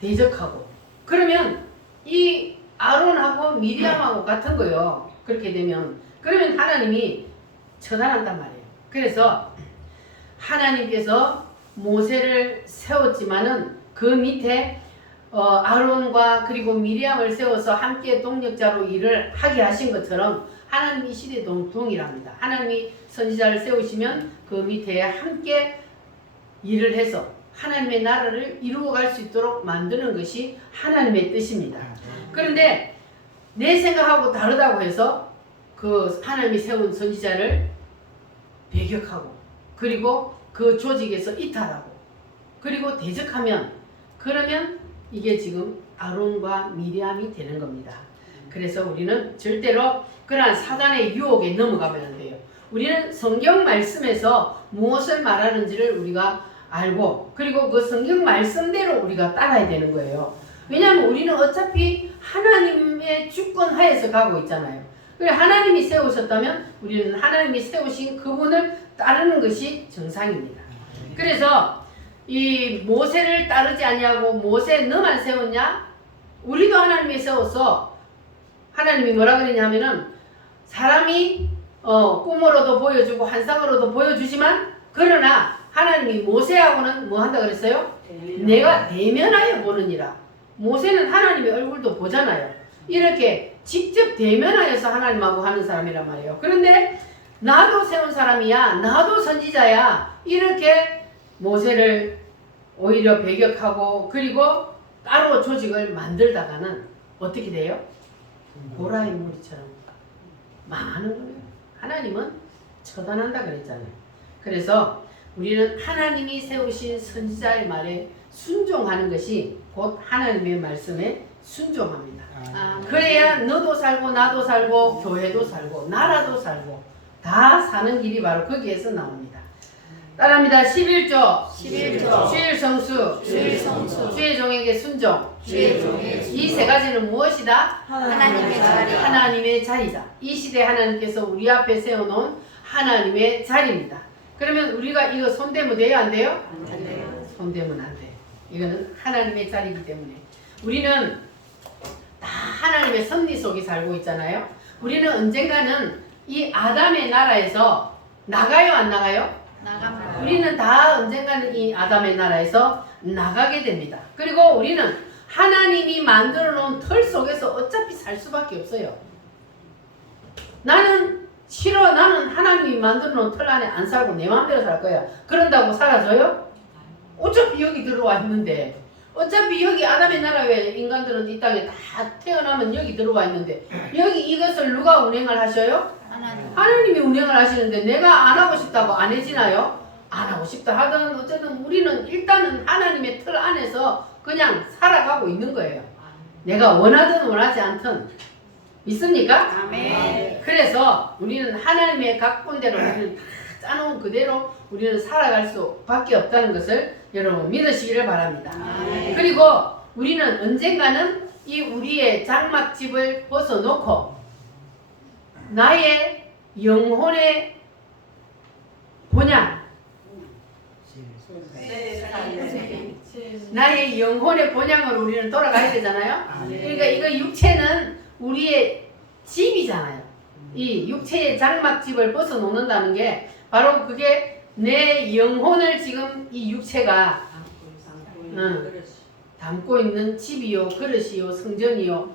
대적하고 그러면 이 아론하고 미리암하고 같은 거요. 그렇게 되면 그러면 하나님이 처단한단 말이에요. 그래서 하나님께서 모세를 세웠지만은 그 밑에 아론과 그리고 미리암을 세워서 함께 동력자로 일을 하게 하신 것처럼 하나님 이 시대 동일합니다. 하나님이 선지자를 세우시면 그 밑에 함께 일을 해서 하나님의 나라를 이루어갈 수 있도록 만드는 것이 하나님의 뜻입니다. 그런데 내 생각하고 다르다고 해서 그 하나님이 세운 선지자를 배격하고 그리고 그 조직에서 이탈하고 그리고 대적하면 그러면 이게 지금 아론과 미리암이 되는 겁니다. 그래서 우리는 절대로 그러한 사단의 유혹에 넘어가면 안 돼요. 우리는 성경 말씀에서 무엇을 말하는지를 우리가 알고 그리고 그 성경 말씀대로 우리가 따라야 되는 거예요. 왜냐하면 우리는 어차피 하나님의 주권 하에서 가고 있잖아요. 그래 하나님이 세우셨다면 우리는 하나님이 세우신 그분을 따르는 것이 정상입니다. 그래서 이 모세를 따르지 아니하고 모세 너만 세웠냐? 우리도 하나님이 세워서 하나님이 뭐라 그러냐 하면은 사람이 꿈으로도 보여주고 환상으로도 보여주지만 그러나 하나님이 모세하고는 뭐 한다 그랬어요? 내가 대면하여 보느니라. 모세는 하나님의 얼굴도 보잖아요. 이렇게 직접 대면하여서 하나님하고 하는 사람이란 말이에요. 그런데 나도 세운 사람이야. 나도 선지자야. 이렇게 모세를 오히려 배격하고 그리고 따로 조직을 만들다가는 어떻게 돼요? 보라의 무리처럼 많은 거예요. 하나님은 처단한다 그랬잖아요. 그래서 우리는 하나님이 세우신 선지자의 말에 순종하는 것이 곧 하나님의 말씀에 순종합니다. 그래야 너도 살고 나도 살고 교회도 살고 나라도 살고 다 사는 길이 바로 거기에서 나옵니다. 따라합니다. 11조 주일 성수 주의 종에게 순종 이 세 가지는 무엇이다? 하나님의 자리다. 이 시대 하나님께서 우리 앞에 세워놓은 하나님의 자리입니다. 그러면 우리가 이거 손대면 돼요? 안 돼요? 안 돼요. 손대면 안 돼. 이거는 하나님의 자리이기 때문에 우리는 다 하나님의 섭리 속에 살고 있잖아요. 우리는 언젠가는 이 아담의 나라에서 나가요? 안 나가요? 나갑니다. 우리는 다 언젠가는 이 아담의 나라에서 나가게 됩니다. 그리고 우리는 하나님이 만들어 놓은 틀 속에서 어차피 살 수밖에 없어요. 나는 싫어. 나는 하나님이 만들어 놓은 틀 안에 안 살고 내 마음대로 살 거야. 그런다고 사라져요? 어차피 여기 들어와 있는데 어차피 여기 아담의 나라에 인간들은 이 땅에 다 태어나면 여기 들어와 있는데 여기 이것을 누가 운행을 하셔요? 하나님이 운행을 하시는데 내가 안 하고 싶다고 안 해지나요? 안 하고 싶다 하든 어쨌든 우리는 일단은 하나님의 틀 안에서 그냥 살아가고 있는 거예요. 내가 원하든 원하지 않든 믿습니까? 아멘. 그래서 우리는 하나님의 각본대로 우리는 다 짜놓은 그대로 우리는 살아갈 수밖에 없다는 것을 여러분 믿으시기를 바랍니다. 아멘. 그리고 우리는 언젠가는 이 우리의 장막집을 벗어놓고 나의 영혼의 본향 나의 영혼의 본향으로 우리는 돌아가야 되잖아요. 그러니까 이거 육체는 우리의 집이잖아요. 이 육체의 장막집을 벗어놓는다는 게 바로 그게 내 영혼을 지금 이 육체가 담고 있는 집이요, 그릇이요, 성전이요,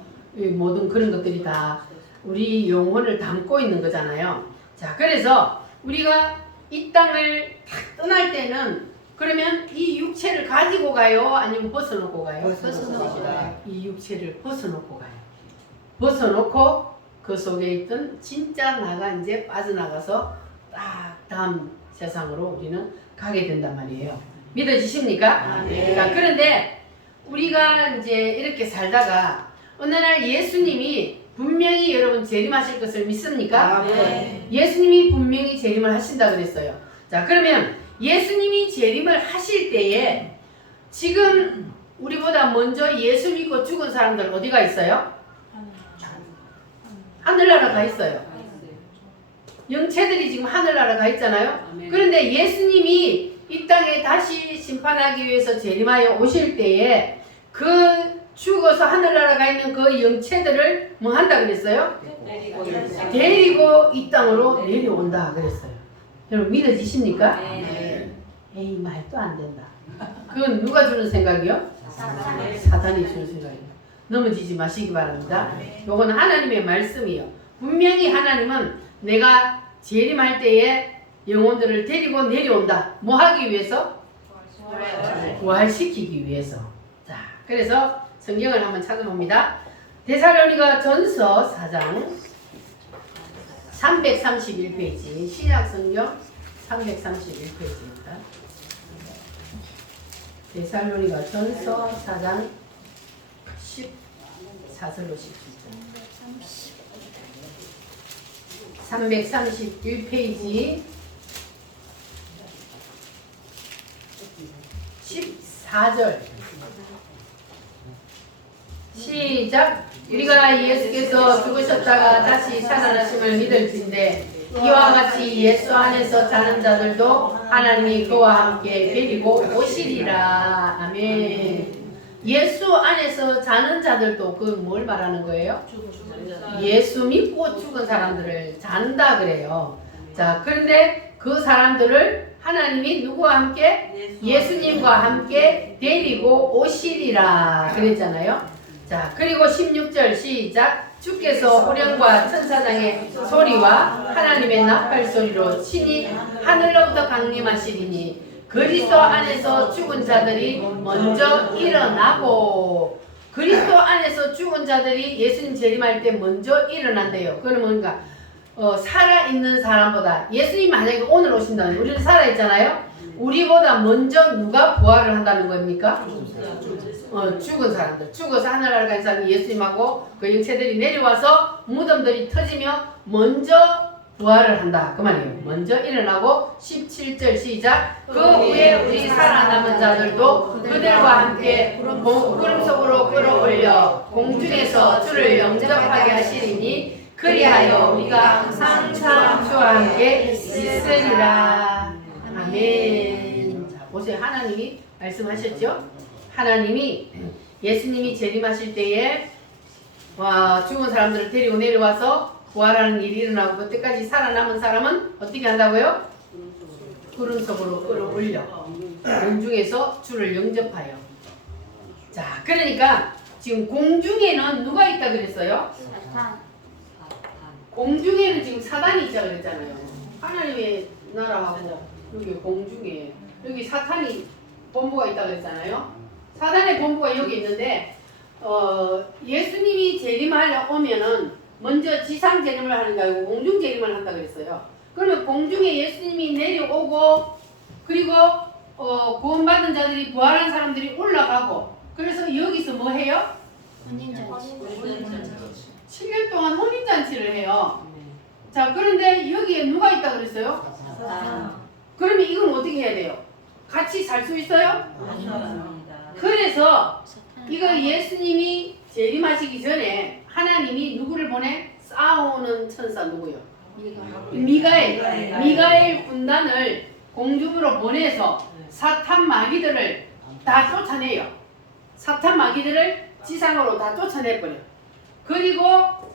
모든 그런 것들이 다 우리 영혼을 담고 있는 거잖아요. 자, 그래서 우리가 이 땅을 딱 떠날 때는 그러면 이 육체를 가지고 가요? 아니면 벗어놓고 가요? 벗어놓고 가요. 이 육체를 벗어놓고 가요. 벗어놓고 그 속에 있던 진짜 나가 이제 빠져나가서 딱 다음 세상으로 우리는 가게 된단 말이에요. 믿어지십니까? 네. 자, 그런데 우리가 이제 이렇게 살다가 어느 날 예수님이 분명히 여러분 재림하실 것을 믿습니까? 네. 예수님이 분명히 재림을 하신다 그랬어요. 자, 그러면 예수님이 재림을 하실 때에 지금 우리보다 먼저 예수 믿고 죽은 사람들 어디가 있어요? 하늘나라 가 있어요. 영체들이 지금 하늘나라 가 있잖아요. 그런데 예수님이 이 땅에 다시 심판하기 위해서 재림하여 오실 때에 그 죽어서 하늘나라 가 있는 그 영체들을 뭐 한다 그랬어요? 데리고 이 땅으로 내려온다 그랬어요. 여러분 믿어지십니까? 네. 에이 말도 안 된다. 그건 누가 주는 생각이요? 사탄이 주는 생각이에요. 넘어지지 마시기 바랍니다. 요거는 하나님의 말씀이요. 분명히 하나님은 내가 재림할 때에 영혼들을 데리고 내려온다. 뭐 하기 위해서? 부활시키기 위해서. 자, 그래서 성경을 한번 찾아봅니다. 데살로니가 전서 4장 331페이지 신약 성경 331페이지입니다. 데살로니가 전서 4장 14절로 17절 331페이지 14절 시작. 우리가 예수께서 죽으셨다가 다시 살아나심을 믿을진데 이와 같이 예수 안에서 자는 자들도 하나님이 그와 함께 데리고 오시리라. 아멘. 예수 안에서 자는 자들도 그건 뭘 말하는 거예요? 예수 믿고 죽은 사람들을 잔다 그래요. 자, 그런데 그 사람들을 하나님이 누구와 함께? 예수님과 함께 데리고 오시리라 그랬잖아요. 자, 그리고 16절 시작. 주께서 호령과 천사장의 소리와 하나님의 나팔 소리로 친히 하늘로부터 강림하시리니 그리스도 안에서 죽은 자들이 먼저 일어나고, 그리스도 안에서 죽은 자들이 예수님 재림할 때 먼저 일어난대요. 그러면 뭔가 살아있는 사람보다, 예수님 만약에 오늘 오신다면 우리는 살아있잖아요. 우리보다 먼저 누가 부활을 한다는 겁니까? 죽은 사람들, 죽어서 하늘나라 간 사람이 예수님하고 그 영체들이 내려와서 무덤들이 터지며 먼저 부활을 한다 그 말이에요. 먼저 일어나고 17절 시작. 그 후에 우리 살아남은 자들도 그들과 함께 구름 속으로 끌어올려 공중에서 주를 영접하게 하시리니 그리하여 우리가 항상 주와 함께 있으리라. 아멘. 자, 보세요. 하나님이 말씀하셨죠? 하나님이 예수님이 재림하실 때에 죽은 사람들을 데리고 내려와서 부활하는 일이 일어나고 그때까지 살아남은 사람은 어떻게 한다고요? 구름 속으로 끌어올려 공중에서 주를 영접하여. 자, 그러니까 지금 공중에는 누가 있다 그랬어요? 공중에는 지금 사단이 있다 그랬잖아요. 하나님의 나라하고 여기 공중에 여기 사탄이 본부가 있다 그랬잖아요. 사단의 본부가 여기 있는데 예수님이 재림하려 오면은 먼저 지상 재림을 하는 게 아니고 공중 재림을 한다 그랬어요. 그러면 공중에 예수님이 내려오고 그리고 구원받은 자들이 부활한 사람들이 올라가고 그래서 여기서 뭐 해요? 7년 동안 혼인잔치를 해요. 자, 그런데 여기에 누가 있다 그랬어요? 그러면 이건 어떻게 해야 돼요? 같이 살 수 있어요? 그래서 이거 예수님이 재림하시기 전에 하나님이 누구를 보내? 싸우는 천사 누구요? 미가엘 군단을 공중으로 보내서 사탄 마귀들을 다 쫓아내요. 사탄 마귀들을 지상으로 다 쫓아내버려. 그리고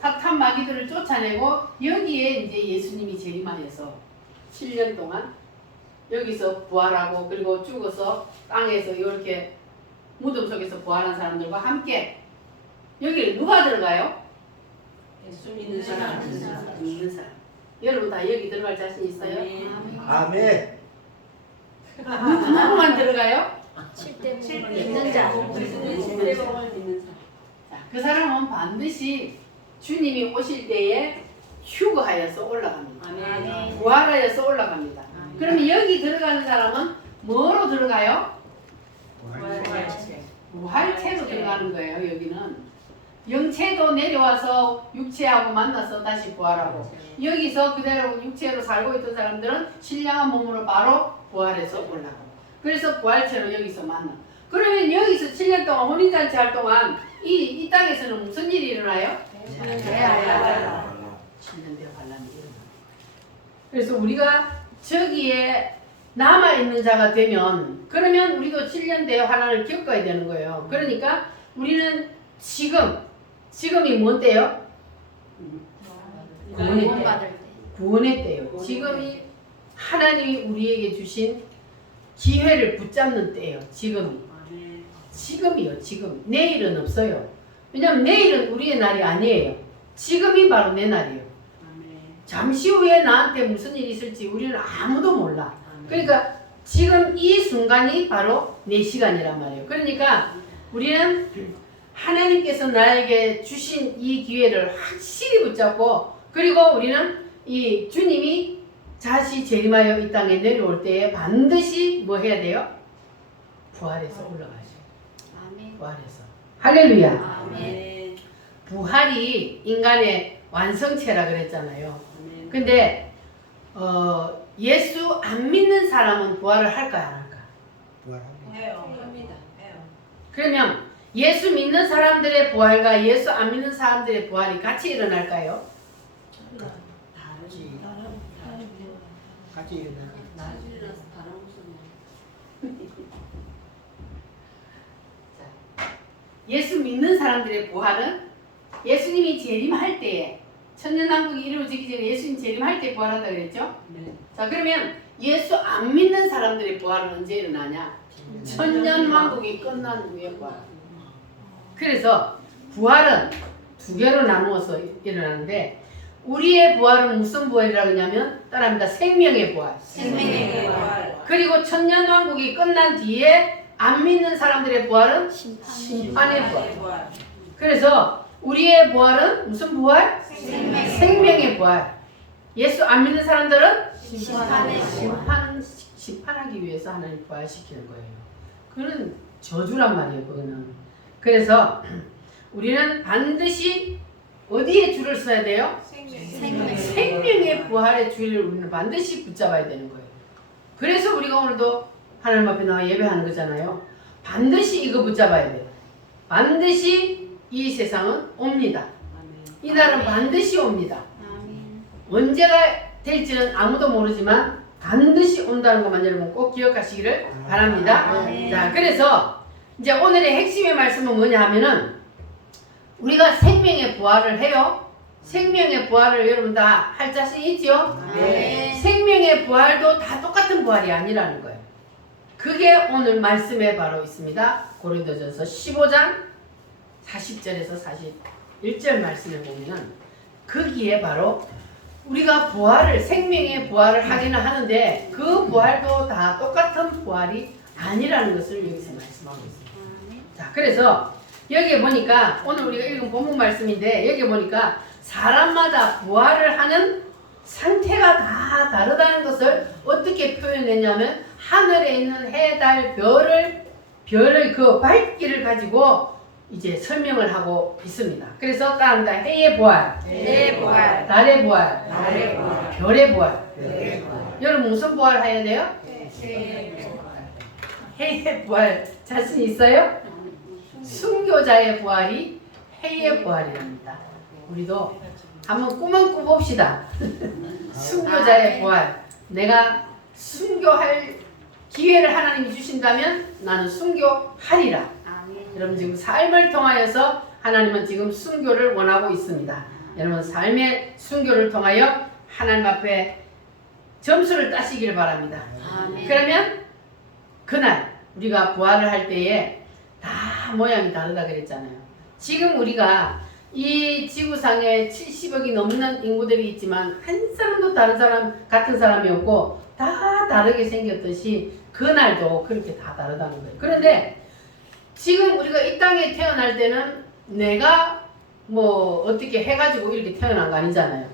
사탄 마귀들을 쫓아내고 여기에 이제 예수님이 재림하여서 7년 동안 여기서 부활하고 그리고 죽어서 땅에서 이렇게 무덤 속에서 부활한 사람들과 함께 여기를 누가 들어가요? 예수 믿는 사람. 믿는 사람. 여러분 다 여기 들어갈 자신 있어요? 아멘. 누구만 들어가요? 믿는 자. 자, 그 사람은 반드시 주님이 오실 때에 휴거하여서 올라갑니다. 부활하여서 올라갑니다. 그러면 여기 들어가는 사람은 뭐로 들어가요? 부활체. 부활체로 들어가는 거예요. 여기는 영체도 내려와서 육체하고 만나서 다시 부활하고, 여기서 그대로 육체로 살고 있던 사람들은 신령한 몸으로 바로 부활해서 올라가고, 그래서 부활체로 여기서 만나. 그러면 여기서 7년 동안 혼인잔치 할 동안 이 땅에서는 무슨 일이 일어나요? 대활란. 7년 대환란이 일어나. 그래서 우리가 저기에 남아있는 자가 되면, 그러면 우리도 7년 대환란을 겪어야 되는 거예요. 그러니까 우리는 지금이 뭔 때요? 구원의 때. 구원받을 때. 구원의 때요. 지금이 하나님이 우리에게 주신 기회를 붙잡는 때예요. 지금이요. 지금. 내일은 없어요. 왜냐하면 내일은 우리의 날이 아니에요. 지금이 바로 내 날이에요. 잠시 후에 나한테 무슨 일이 있을지 우리는 아무도 몰라. 그러니까 지금 이 순간이 바로 내 시간이란 말이에요. 그러니까 우리는 하나님께서 나에게 주신 이 기회를 확실히 붙잡고, 그리고 우리는 이 주님이 다시 재림하여 이 땅에 내려올 때에 반드시 뭐 해야 돼요? 부활해서 올라가죠. 아멘. 부활해서. 할렐루야. 아멘. 부활이 인간의 완성체라 그랬잖아요. 근데 예수 안 믿는 사람은 부활을 할까요, 안 할까? 합니다. 그러면 예수 믿는 사람들의 부활과 예수 안 믿는 사람들의 부활이 같이 일어날까요? 다르지. 같이 일어나. 나중이라서 다른 무슨 예수 믿는 사람들의 부활은 예수님이 재림할 때에, 천년왕국이 이루어지기 전에 예수님 재림할 때 부활한다 그랬죠? 네. 자, 그러면 예수 안 믿는 사람들의 부활은 언제 일어나냐? 천년왕국이 끝난 후에 부활. 그래서 부활은 두 개로 나누어서 일어나는데, 우리의 부활은 무슨 부활이라고 하냐면 따라합니다. 생명의 부활. 생명의 부활. 그리고 천년왕국이 끝난 뒤에 안 믿는 사람들의 부활은 심판의 부활. 그래서 우리의 부활은 무슨 부활? 생명의 부활. 예수 안 믿는 사람들은 심판의 부활. 심판하기 위해서 하나님 부활시키는 거예요. 그거는 저주란 말이에요. 그거는. 그래서 우리는 반드시 어디에 줄을 서야 돼요? 생명의 부활의 줄을 우리는 반드시 붙잡아야 되는 거예요. 그래서 우리가 오늘도 하나님 앞에 나와 예배하는 거잖아요. 반드시 이거 붙잡아야 돼요. 반드시 이 세상은 옵니다. 이 날은 반드시 옵니다. 아멘. 언제가 될지는 아무도 모르지만 반드시 온다는 것만 여러분 꼭 기억하시기를 바랍니다. 네. 자, 그래서 이제 오늘의 핵심의 말씀은 뭐냐 하면은, 우리가 생명의 부활을 해요. 생명의 부활을 여러분 다 할 자신 있죠? 네. 생명의 부활도 다 똑같은 부활이 아니라는 거예요. 그게 오늘 말씀에 바로 있습니다. 고린도전서 15장 40절에서 41절 말씀에 보면은, 거기에 바로 우리가 부활을, 생명의 부활을 하기는 하는데 그 부활도 다 똑같은 부활이 아니라는 것을 여기서 말씀하고 있습니다. 자, 그래서 여기에 보니까 오늘 우리가 읽은 본문 말씀인데, 여기에 보니까 사람마다 부활을 하는 상태가 다 다르다는 것을 어떻게 표현했냐면, 하늘에 있는 해, 달, 별의 그 밝기를 가지고 이제 설명을 하고 있습니다. 그래서 따라합니다. 해의 부활, 해의 부활, 달의 부활, 달의 부활, 별의 부활. 네. 여러분 무슨 부활 해야 돼요? 해의 부활 자신 있어요? 순교자의 부활이 해의 부활이랍니다. 우리도 한번 꿈은 꿔봅시다. 순교자의 부활. 내가 순교할 기회를 하나님이 주신다면 나는 순교하리라. 아멘. 여러분 지금 삶을 통하여서 하나님은 지금 순교를 원하고 있습니다. 여러분 삶의 순교를 통하여 하나님 앞에 점수를 따시기를 바랍니다. 아멘. 그러면 그날 우리가 부활을 할 때에 다 모양이 다르다 그랬잖아요. 지금 우리가 이 지구상에 70억이 넘는 인구들이 있지만 한 사람도 다른 사람 같은 사람이 없고 다 다르게 생겼듯이 그날도 그렇게 다 다르다는 거예요. 그런데 지금 우리가 이 땅에 태어날 때는 내가 뭐 어떻게 해가지고 이렇게 태어난 거 아니잖아요.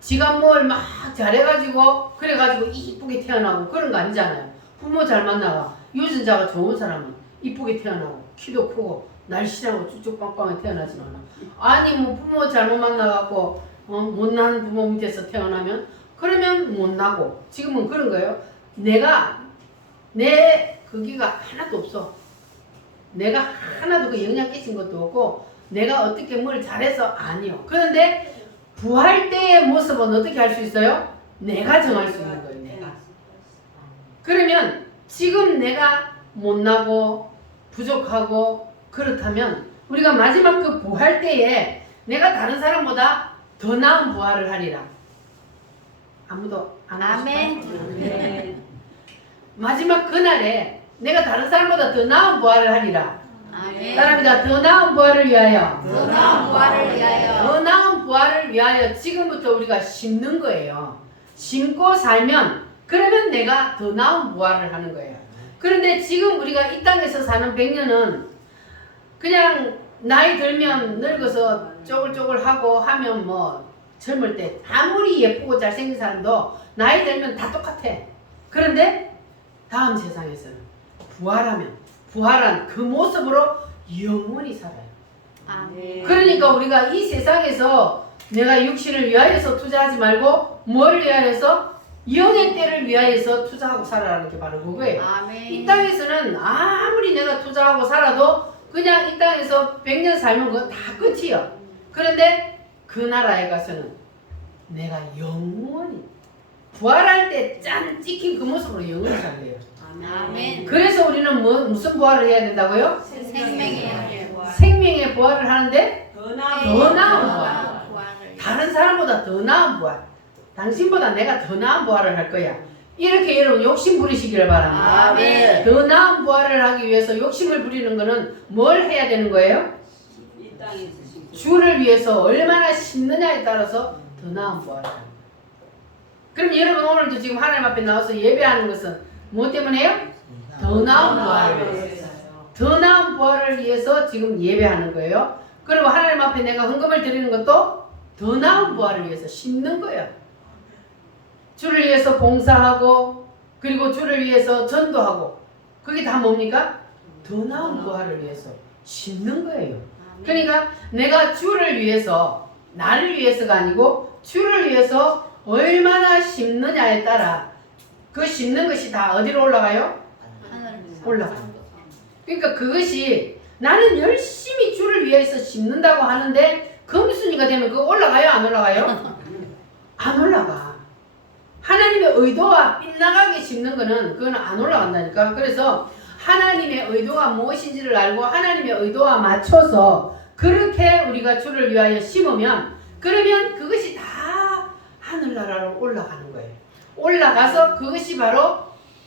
지가 뭘 막 잘해가지고 그래가지고 이쁘게 태어나고 그런 거 아니잖아요. 부모 잘 만나가 유전자가 좋은 사람은 이쁘게 태어나고 키도 크고 날씬하고 쭉쭉 빵빵하게 태어나진 않아. 아니 뭐 부모 잘못 만나갖고 못난 부모 밑에서 태어나면 그러면 못나고 지금은 그런 거예요. 내 거기가 하나도 없어. 내가 하나도 그 영향 끼친 것도 없고 내가 어떻게 뭘 잘해서 아니요. 그런데 부활 때의 모습은 어떻게 할 수 있어요? 내가 정할 수 있는 거예요. 내가. 그러면 지금 내가 못나고 부족하고 그렇다면 우리가 마지막 그 부활 때에 내가 다른 사람보다 더 나은 부활을 하리라. 아무도 안 하고 싶어요? 아멘. 마지막 그날에 내가 다른 사람보다 더 나은 부활을 하리라. 아멘. 따라합니다. 더 나은 부활을 위하여. 더 나은 부활을 위하여. 더 나은 부활을 위하여 지금부터 우리가 심는 거예요. 심고 살면 그러면 내가 더 나은 부활을 하는 거예요. 그런데 지금 우리가 이 땅에서 사는 100년은 그냥 나이 들면 늙어서 쪼글쪼글하고 하면 뭐 젊을 때 아무리 예쁘고 잘생긴 사람도 나이 들면 다 똑같아. 그런데 다음 세상에서는 부활한 그 모습으로 영원히 살아요. 아멘. 그러니까 우리가 이 세상에서 내가 육신을 위하여서 투자하지 말고 뭘 위하여서 영의 때를 위하여서 투자하고 살아라는 게 바로 그거예요. 아멘. 이 땅에서는 아무리 내가 투자하고 살아도 그냥 이 땅에서 100년 살면 그거 다 끝이요. 그런데 그 나라에 가서는 내가 영원히 부활할 때 짠 찍힌 그 모습으로 영원히 살래요. 아멘. 그래서 우리는 무슨 부활을 해야 된다고요? 생명의 생명의 부활을 하는데 더 나은 부활. 부활을. 다른 사람보다 더 나은 부활. 당신보다 내가 더 나은 부활을 할 거야. 이렇게 여러분 욕심 부리시기를 바랍니다. 아멘. 더 나은 부활을 하기 위해서 욕심을 부리는 거는 뭘 해야 되는 거예요? 이 땅에서 지금 주를 위해서 얼마나 심느냐에 따라서 더 나은 부활을 합니다. 그럼 여러분 오늘도 지금 하나님 앞에 나와서 예배하는 것은 뭐 때문에요? 더 나은 부활을 위해서. 더 나은 부활을 위해서 지금 예배하는 거예요. 그리고 하나님 앞에 내가 헌금을 드리는 것도 더 나은 부활을 위해서 심는 거예요. 주를 위해서 봉사하고 그리고 주를 위해서 전도하고 그게 다 뭡니까? 더 나은 부활을 위해서 심는 거예요. 그러니까 내가 주를 위해서 나를 위해서가 아니고 주를 위해서 얼마나 심느냐에 따라 그 심는 것이 다 어디로 올라가요? 올라가요. 그러니까 그것이 나는 열심히 주를 위해서 심는다고 하는데 금순위가 되면 그거 올라가요? 안 올라가요? 안 올라가. 하나님의 의도와 빗나가게 심는 거는 그건 안 올라간다니까. 그래서 하나님의 의도가 무엇인지를 알고 하나님의 의도와 맞춰서 그렇게 우리가 주를 위하여 심으면 그러면 그것이 다 하늘나라로 올라가는 거예요. 올라가서 그것이 바로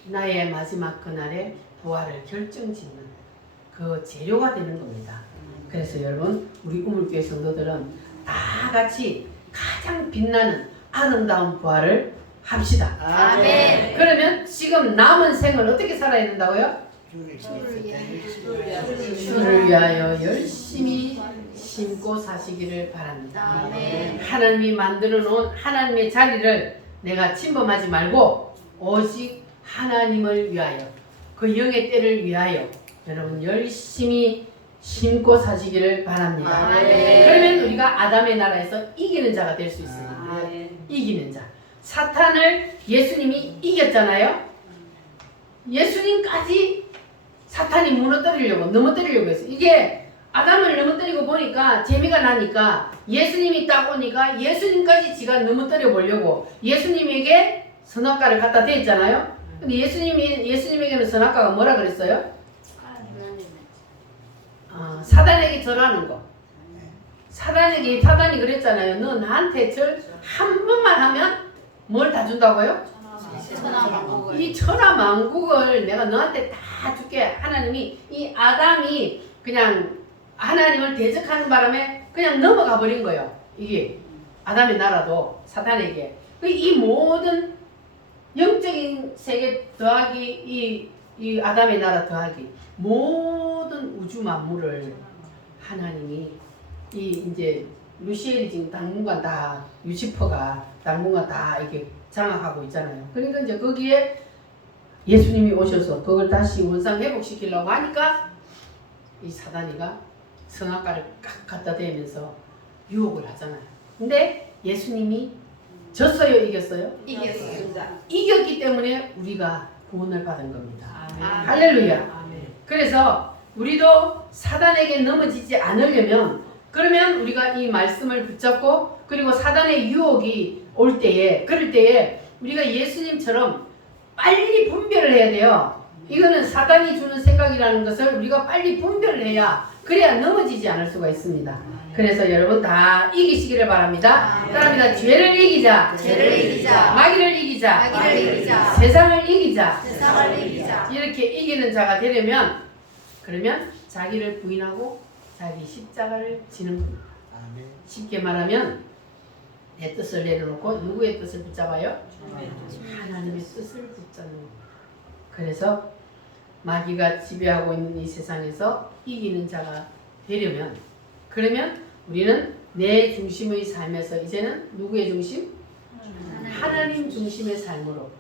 나의 마지막 그날의 부활을 결정짓는 그 재료가 되는 겁니다. 그래서 여러분 우리 우물교회 성도들은 다 같이 가장 빛나는 아름다운 부활을 합시다. 아멘. 그러면 지금 남은 생을 어떻게 살아야 된다고요? 주를 위하여 열심히 심고 사시기를 바랍니다. 아멘. 하나님이 만들어 놓은 하나님의 자리를 내가 침범하지 말고 오직 하나님을 위하여 그 영의 때를 위하여 여러분 열심히 심고 사시기를 바랍니다. 아멘. 그러면 우리가 아담의 나라에서 이기는 자가 될 수 있습니다. 이기는 자. 사탄을 예수님이 이겼잖아요. 예수님까지 사탄이 무너뜨리려고 넘어뜨리려고 했어요. 이게 아담을 넘어뜨리고 보니까 재미가 나니까 예수님이 딱 오니까 예수님까지 지가 넘어뜨려 보려고 예수님에게 선악과를 갖다 대했잖아요. 근데 예수님에게는 선악과가 뭐라 그랬어요? 사단에게 절하는 거. 사단이 그랬잖아요. 너 나한테 절 한 번만 하면 뭘 다 준다고요? 천하만국을. 이 천하만국을 내가 너한테 다 줄게. 하나님이 이 아담이 그냥 하나님을 대적하는 바람에 그냥 넘어가 버린 거예요. 이게 아담의 나라도 사탄에게 이 모든 영적인 세계 더하기 이 아담의 나라 더하기 모든 우주 만물을 하나님이 이 이제 루시엘이 지금 당분간 다 유치퍼가 당분간 다 이렇게 장악하고 있잖아요. 그러니까 이제 거기에 예수님이 오셔서 그걸 다시 원상 회복시키려고 하니까 이 사단이가 성악가를 깍 갖다 대면서 유혹을 하잖아요. 근데 예수님이 졌어요, 이겼어요? 이겼어요. 이겼기 때문에 우리가 구원을 받은 겁니다. 아멘. 할렐루야. 아멘. 그래서 우리도 사단에게 넘어지지 않으려면, 그러면 우리가 이 말씀을 붙잡고, 그리고 사단의 유혹이 올 때에, 그럴 때에 우리가 예수님처럼 빨리 분별을 해야 돼요. 이거는 사단이 주는 생각이라는 것을 우리가 빨리 분별을 해야, 그래야 넘어지지 않을 수가 있습니다. 그래서 여러분 다 이기시기를 바랍니다. 아멘. 따라합니다. 죄를 이기자, 죄를 이기자. 마귀를 이기자, 마귀를 이기자. 세상을 이기자. 세상을 이기자. 이렇게 이기는 자가 되려면, 그러면 자기를 부인하고 자기 십자가를 지는 겁니다. 아멘. 쉽게 말하면 내 뜻을 내려놓고 누구의 뜻을 붙잡아요? 하나님의 뜻을 붙잡는 겁니다. 그래서 마귀가 지배하고 있는 이 세상에서 이기는 자가 되려면, 그러면 우리는 내 중심의 삶에서 이제는 누구의 중심? 하나님 중심의 삶으로,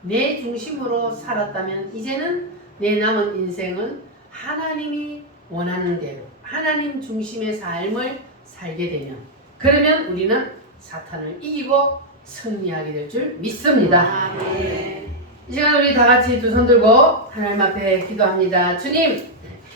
내 중심으로 살았다면 이제는 내 남은 인생은 하나님이 원하는 대로 하나님 중심의 삶을 살게 되면, 그러면 우리는 사탄을 이기고 승리하게 될 줄 믿습니다. 아멘. 이 시간 우리 다 같이 두 손 들고 하나님 앞에 기도합니다. 주님,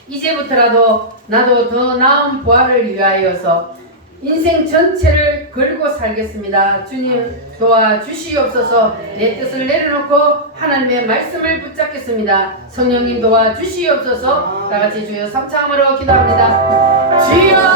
이제부터라도 나도 더 나은 부활을 위하여서 인생 전체를 걸고 살겠습니다. 주님 도와주시옵소서. 내 뜻을 내려놓고 하나님의 말씀을 붙잡겠습니다. 성령님 도와주시옵소서. 다 같이 주여 삼창함으로 기도합니다. 주여